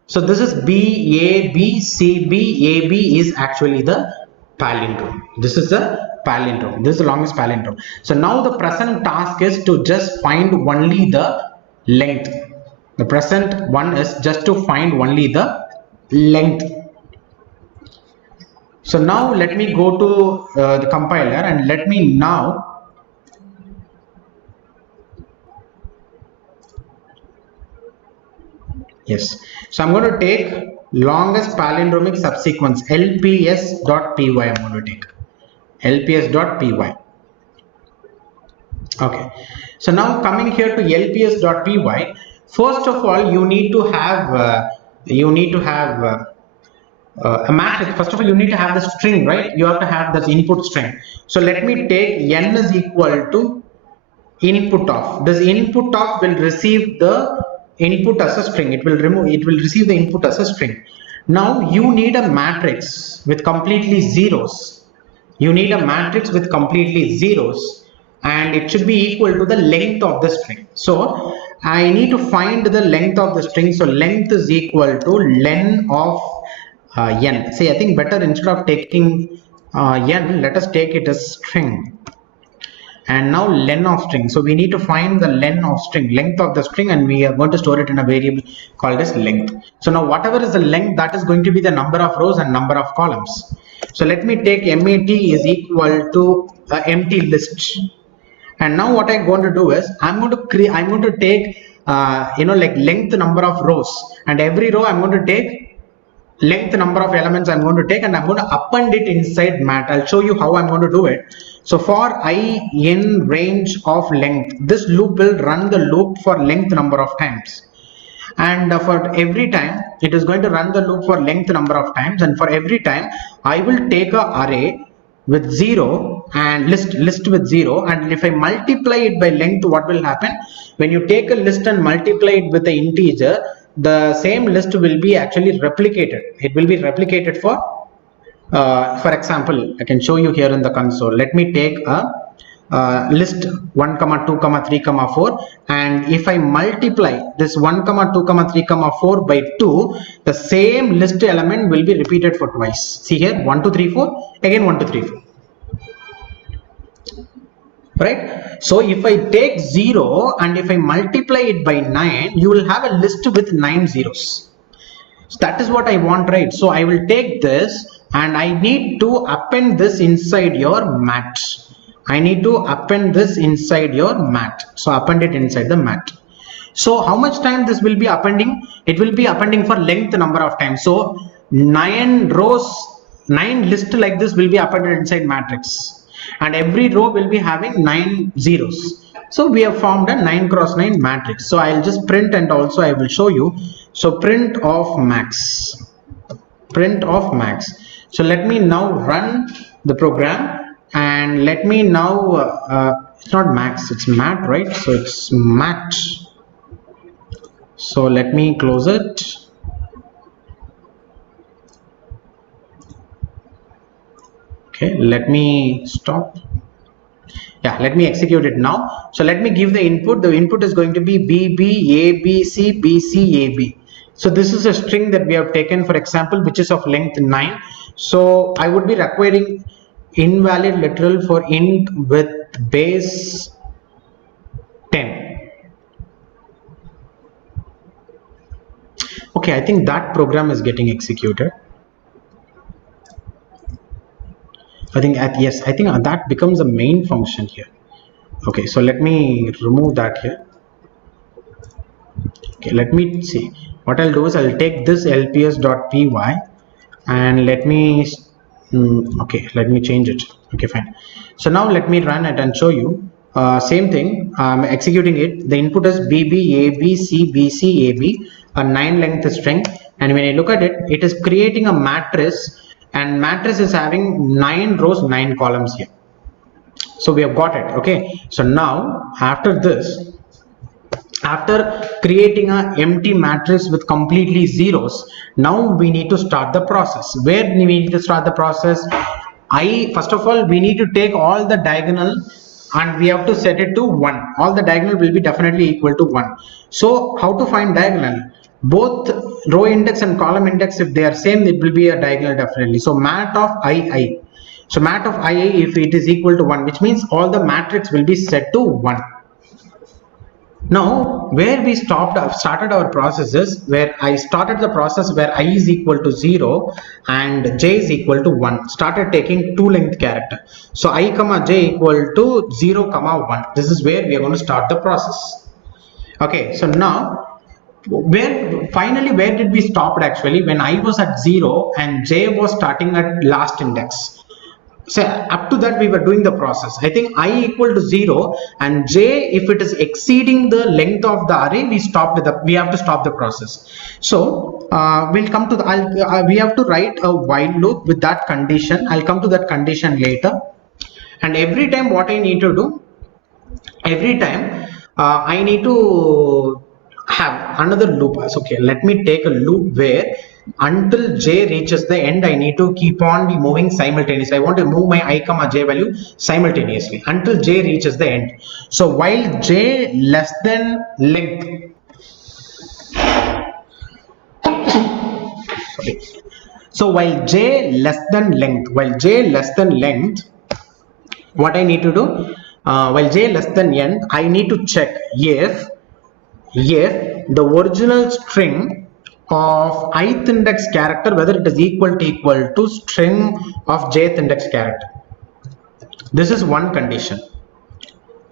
So this is BABCBAB is actually the palindrome. This is the palindrome. This is the longest palindrome. So now the present task is to just find only the length. The present one is just to find only the length. So now let me go to the compiler and let me now yes. So I'm going to take longest palindromic subsequence lps.py. I'm going to take lps.py. Okay. So now coming here to lps.py, first of all you need to have a matrix. First of all you need to have the string, right? You have to have this input string. So let me take n is equal to input of. This input of will receive the input as a string. It will receive the input as a string. Now you need a matrix with completely zeros. You need a matrix with completely zeros and it should be equal to the length of the string. So I need to find the length of the string. So length is equal to len of n. See, I think better instead of taking n, let us take it as string. And now len of string. So we need to find the len of string, length of the string, and we are going to store it in a variable called as length. So now whatever is the length, that is going to be the number of rows and number of columns. So let me take mat is equal to empty list, And now what I'm going to do is I'm going to take like length number of rows, and every row I'm going to take length number of elements I'm going to take, and I'm going to append it inside mat. I'll show you how I'm going to do it. So for I in range of length, this loop will run the loop for length number of times, and for every time it is going to run the loop for length number of times, and for every time I will take a array with 0 and list with 0, and if I multiply it by length, what will happen? When you take a list and multiply it with the integer, the same list will be actually replicated. It will be replicated for example, I can show you here in the console. Let me take a list 1, 2, 3, 4, and if I multiply this 1, 2, 3, 4 by 2, the same list element will be repeated for twice. See here, 1, 2, 3, 4, again 1, 2, 3, 4. Right? So if I take 0 and if I multiply it by 9, you will have a list with 9 zeros. So that is what I want, right? So I will take this and I need to append this inside your mat. I need to append this inside your mat. So append it inside the mat. So how much time this will be appending? It will be appending for length number of times. So 9 rows, 9 lists like this will be appended inside matrix, and every row will be having 9 zeros. So we have formed a 9 cross 9 matrix. So I'll just print, and also I will show you. So print of max, print of max. So let me now run the program, and let me now it's not max, it's mat, right? So it's mat. So let me close it. Okay, let me stop. Yeah, let me execute it now. So let me give the input. The input is going to be BB, ABC, BC, AB. So this is a string that we have taken, for example, which is of length 9. So I would be requiring invalid literal for int with base 10. Okay, I think that program is getting executed. I think yes, I think that becomes a main function here. Okay, so let me remove that here. Okay, let me see. What I'll do is I'll take this lps.py and let me let me change it. Okay, fine. So now let me run it and show you. Same thing, I'm executing it. The input is bb, ab, c, bc, ab, a 9 length string, and when I look at it, it is creating a matrix, and matrix is having 9 rows, 9 columns here. So we have got it. Okay, so now after this, after creating an empty matrix with completely zeros, now we need to start the process. Where we need to start the process? First of all, we need to take all the diagonal and we have to set it to 1. All the diagonal will be definitely equal to 1. So how to find diagonal? Both row index and column index, if they are same, it will be a diagonal definitely. So mat of II. So mat of II, if it is equal to 1, which means all the matrix will be set to 1. Now, where we started our process is where I started the process where I is equal to 0 and j is equal to 1. Started taking 2 length character. So I comma j equal to 0 comma 1. This is where we are going to start the process. Okay, so now where did we stop actually? When I was at 0 and j was starting at last index. So up to that we were doing the process. I think I equal to 0 and j, if it is exceeding the length of the array, we have to stop the process. So we'll come to the we have to write a while loop with that condition. I'll come to that condition later. And every time what I need to do, every time I need to have another loop. Okay, let me take a loop where until j reaches the end, I need to keep on moving simultaneously. I want to move my I comma j value simultaneously until j reaches the end. So while j less than length, sorry. So while j less than length, what I need to do, while j less than n, I need to check if the original string of ith index character, whether it is equal to string of jth index character. This is one condition.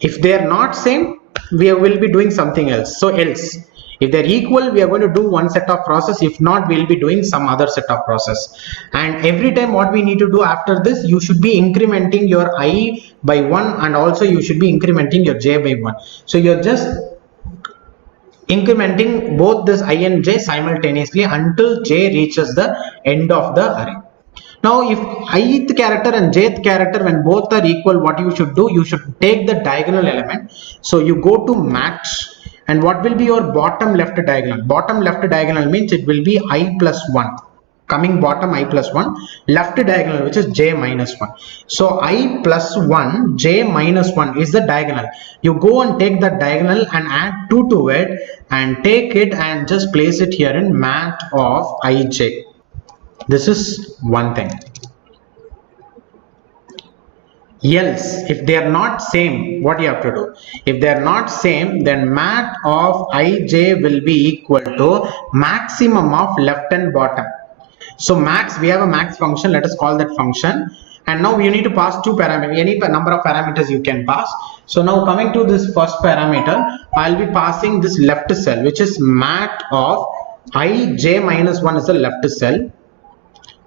If they are not same, we will be doing something else. So else, if they're equal, we are going to do one set of process. If not, we'll be doing some other set of process. And every time what we need to do after this, you should be incrementing your I by 1, and also you should be incrementing your j by 1. So you're just incrementing both this I and j simultaneously until j reaches the end of the array. Now if ith character and jth character, when both are equal, what you should do, you should take the diagonal element. So you go to match, and what will be your bottom left diagonal? Bottom left diagonal means it will be I plus 1, coming bottom I plus 1, left diagonal which is j minus 1. So I plus 1 j minus 1 is the diagonal. You go and take the diagonal and add 2 to it, and take it and just place it here in mat of ij. This is one thing. Else, if they are not same, what you have to do? If they are not same, then mat of ij will be equal to maximum of left and bottom. So max, we have a max function, let us call that function. And now you need to pass 2 parameters, any number of parameters you can pass. So now coming to this first parameter, I'll be passing this left cell, which is mat of ij minus 1 is the left cell.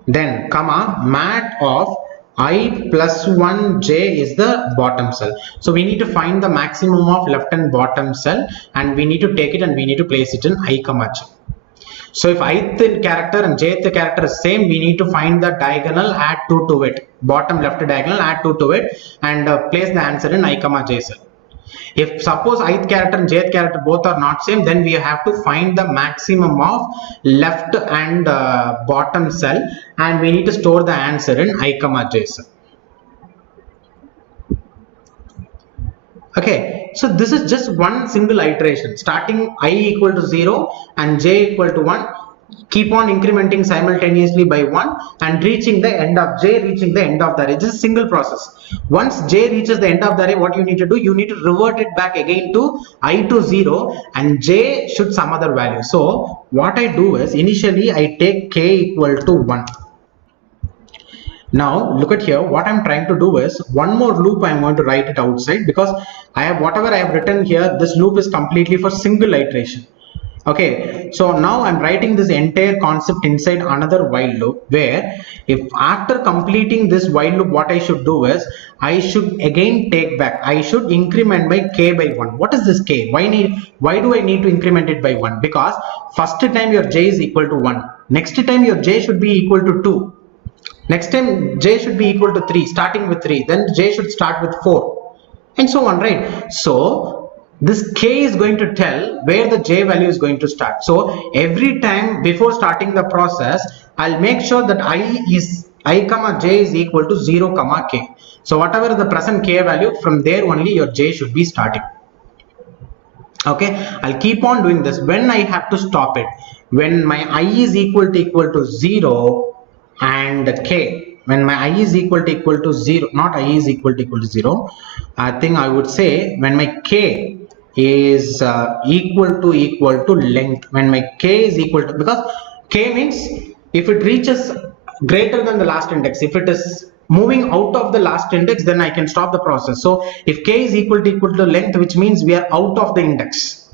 Then comma mat of I plus 1 j is the bottom cell. So we need to find the maximum of left and bottom cell, and we need to take it and we need to place it in I comma j. So if ith character and jth character is same, we need to find the diagonal, add 2 to it, bottom left diagonal, add 2 to it, and place the answer in I comma j cell. If suppose ith character and jth character both are not same, then we have to find the maximum of left and bottom cell, and we need to store the answer in I comma j cell. Okay, so this is just one single iteration, starting I equal to 0 and j equal to 1, keep on incrementing simultaneously by 1 and reaching the end of j, reaching the end of the array. This is a single process. Once j reaches the end of the array, what you need to do, you need to revert it back again to I to 0 and j should some other value. So what I do is, initially I take k equal to 1. Now look at here, what I'm trying to do is, one more loop I'm going to write it outside, because I have whatever I have written here, this loop is completely for single iteration. Okay, so now I'm writing this entire concept inside another while loop, where if after completing this while loop, what I should do is, I should again take back, I should increment by k by 1. What is this k? Why do I need to increment it by 1? Because first time your j is equal to 1, next time your j should be equal to 2, next time j should be equal to 3, starting with 3, then j should start with 4, and so on, right? So this k is going to tell where the j value is going to start. So every time before starting the process, I'll make sure that I comma j is equal to 0 comma k. So whatever the present k value, from there only your j should be starting. Okay, I'll keep on doing this. When I have to stop it, when my I is equal to 0 and k, when my I is equal to 0, not I is equal to 0, I think I would say when my k is equal to length, when my k is equal to, because k means if it reaches greater than the last index, if it is moving out of the last index, then I can stop the process. So if k is equal to length, which means we are out of the index,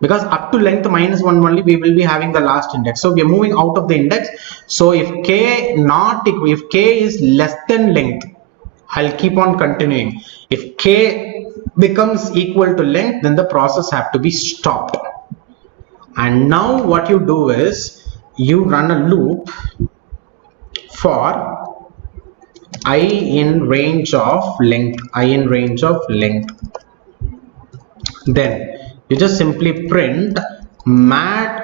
because up to length minus 1 only we will be having the last index. So we are moving out of the index. So if k is less than length, I'll keep on continuing. If k becomes equal to length, then the process have to be stopped. And now what you do is, you run a loop for I in range of length, then you just simply print mat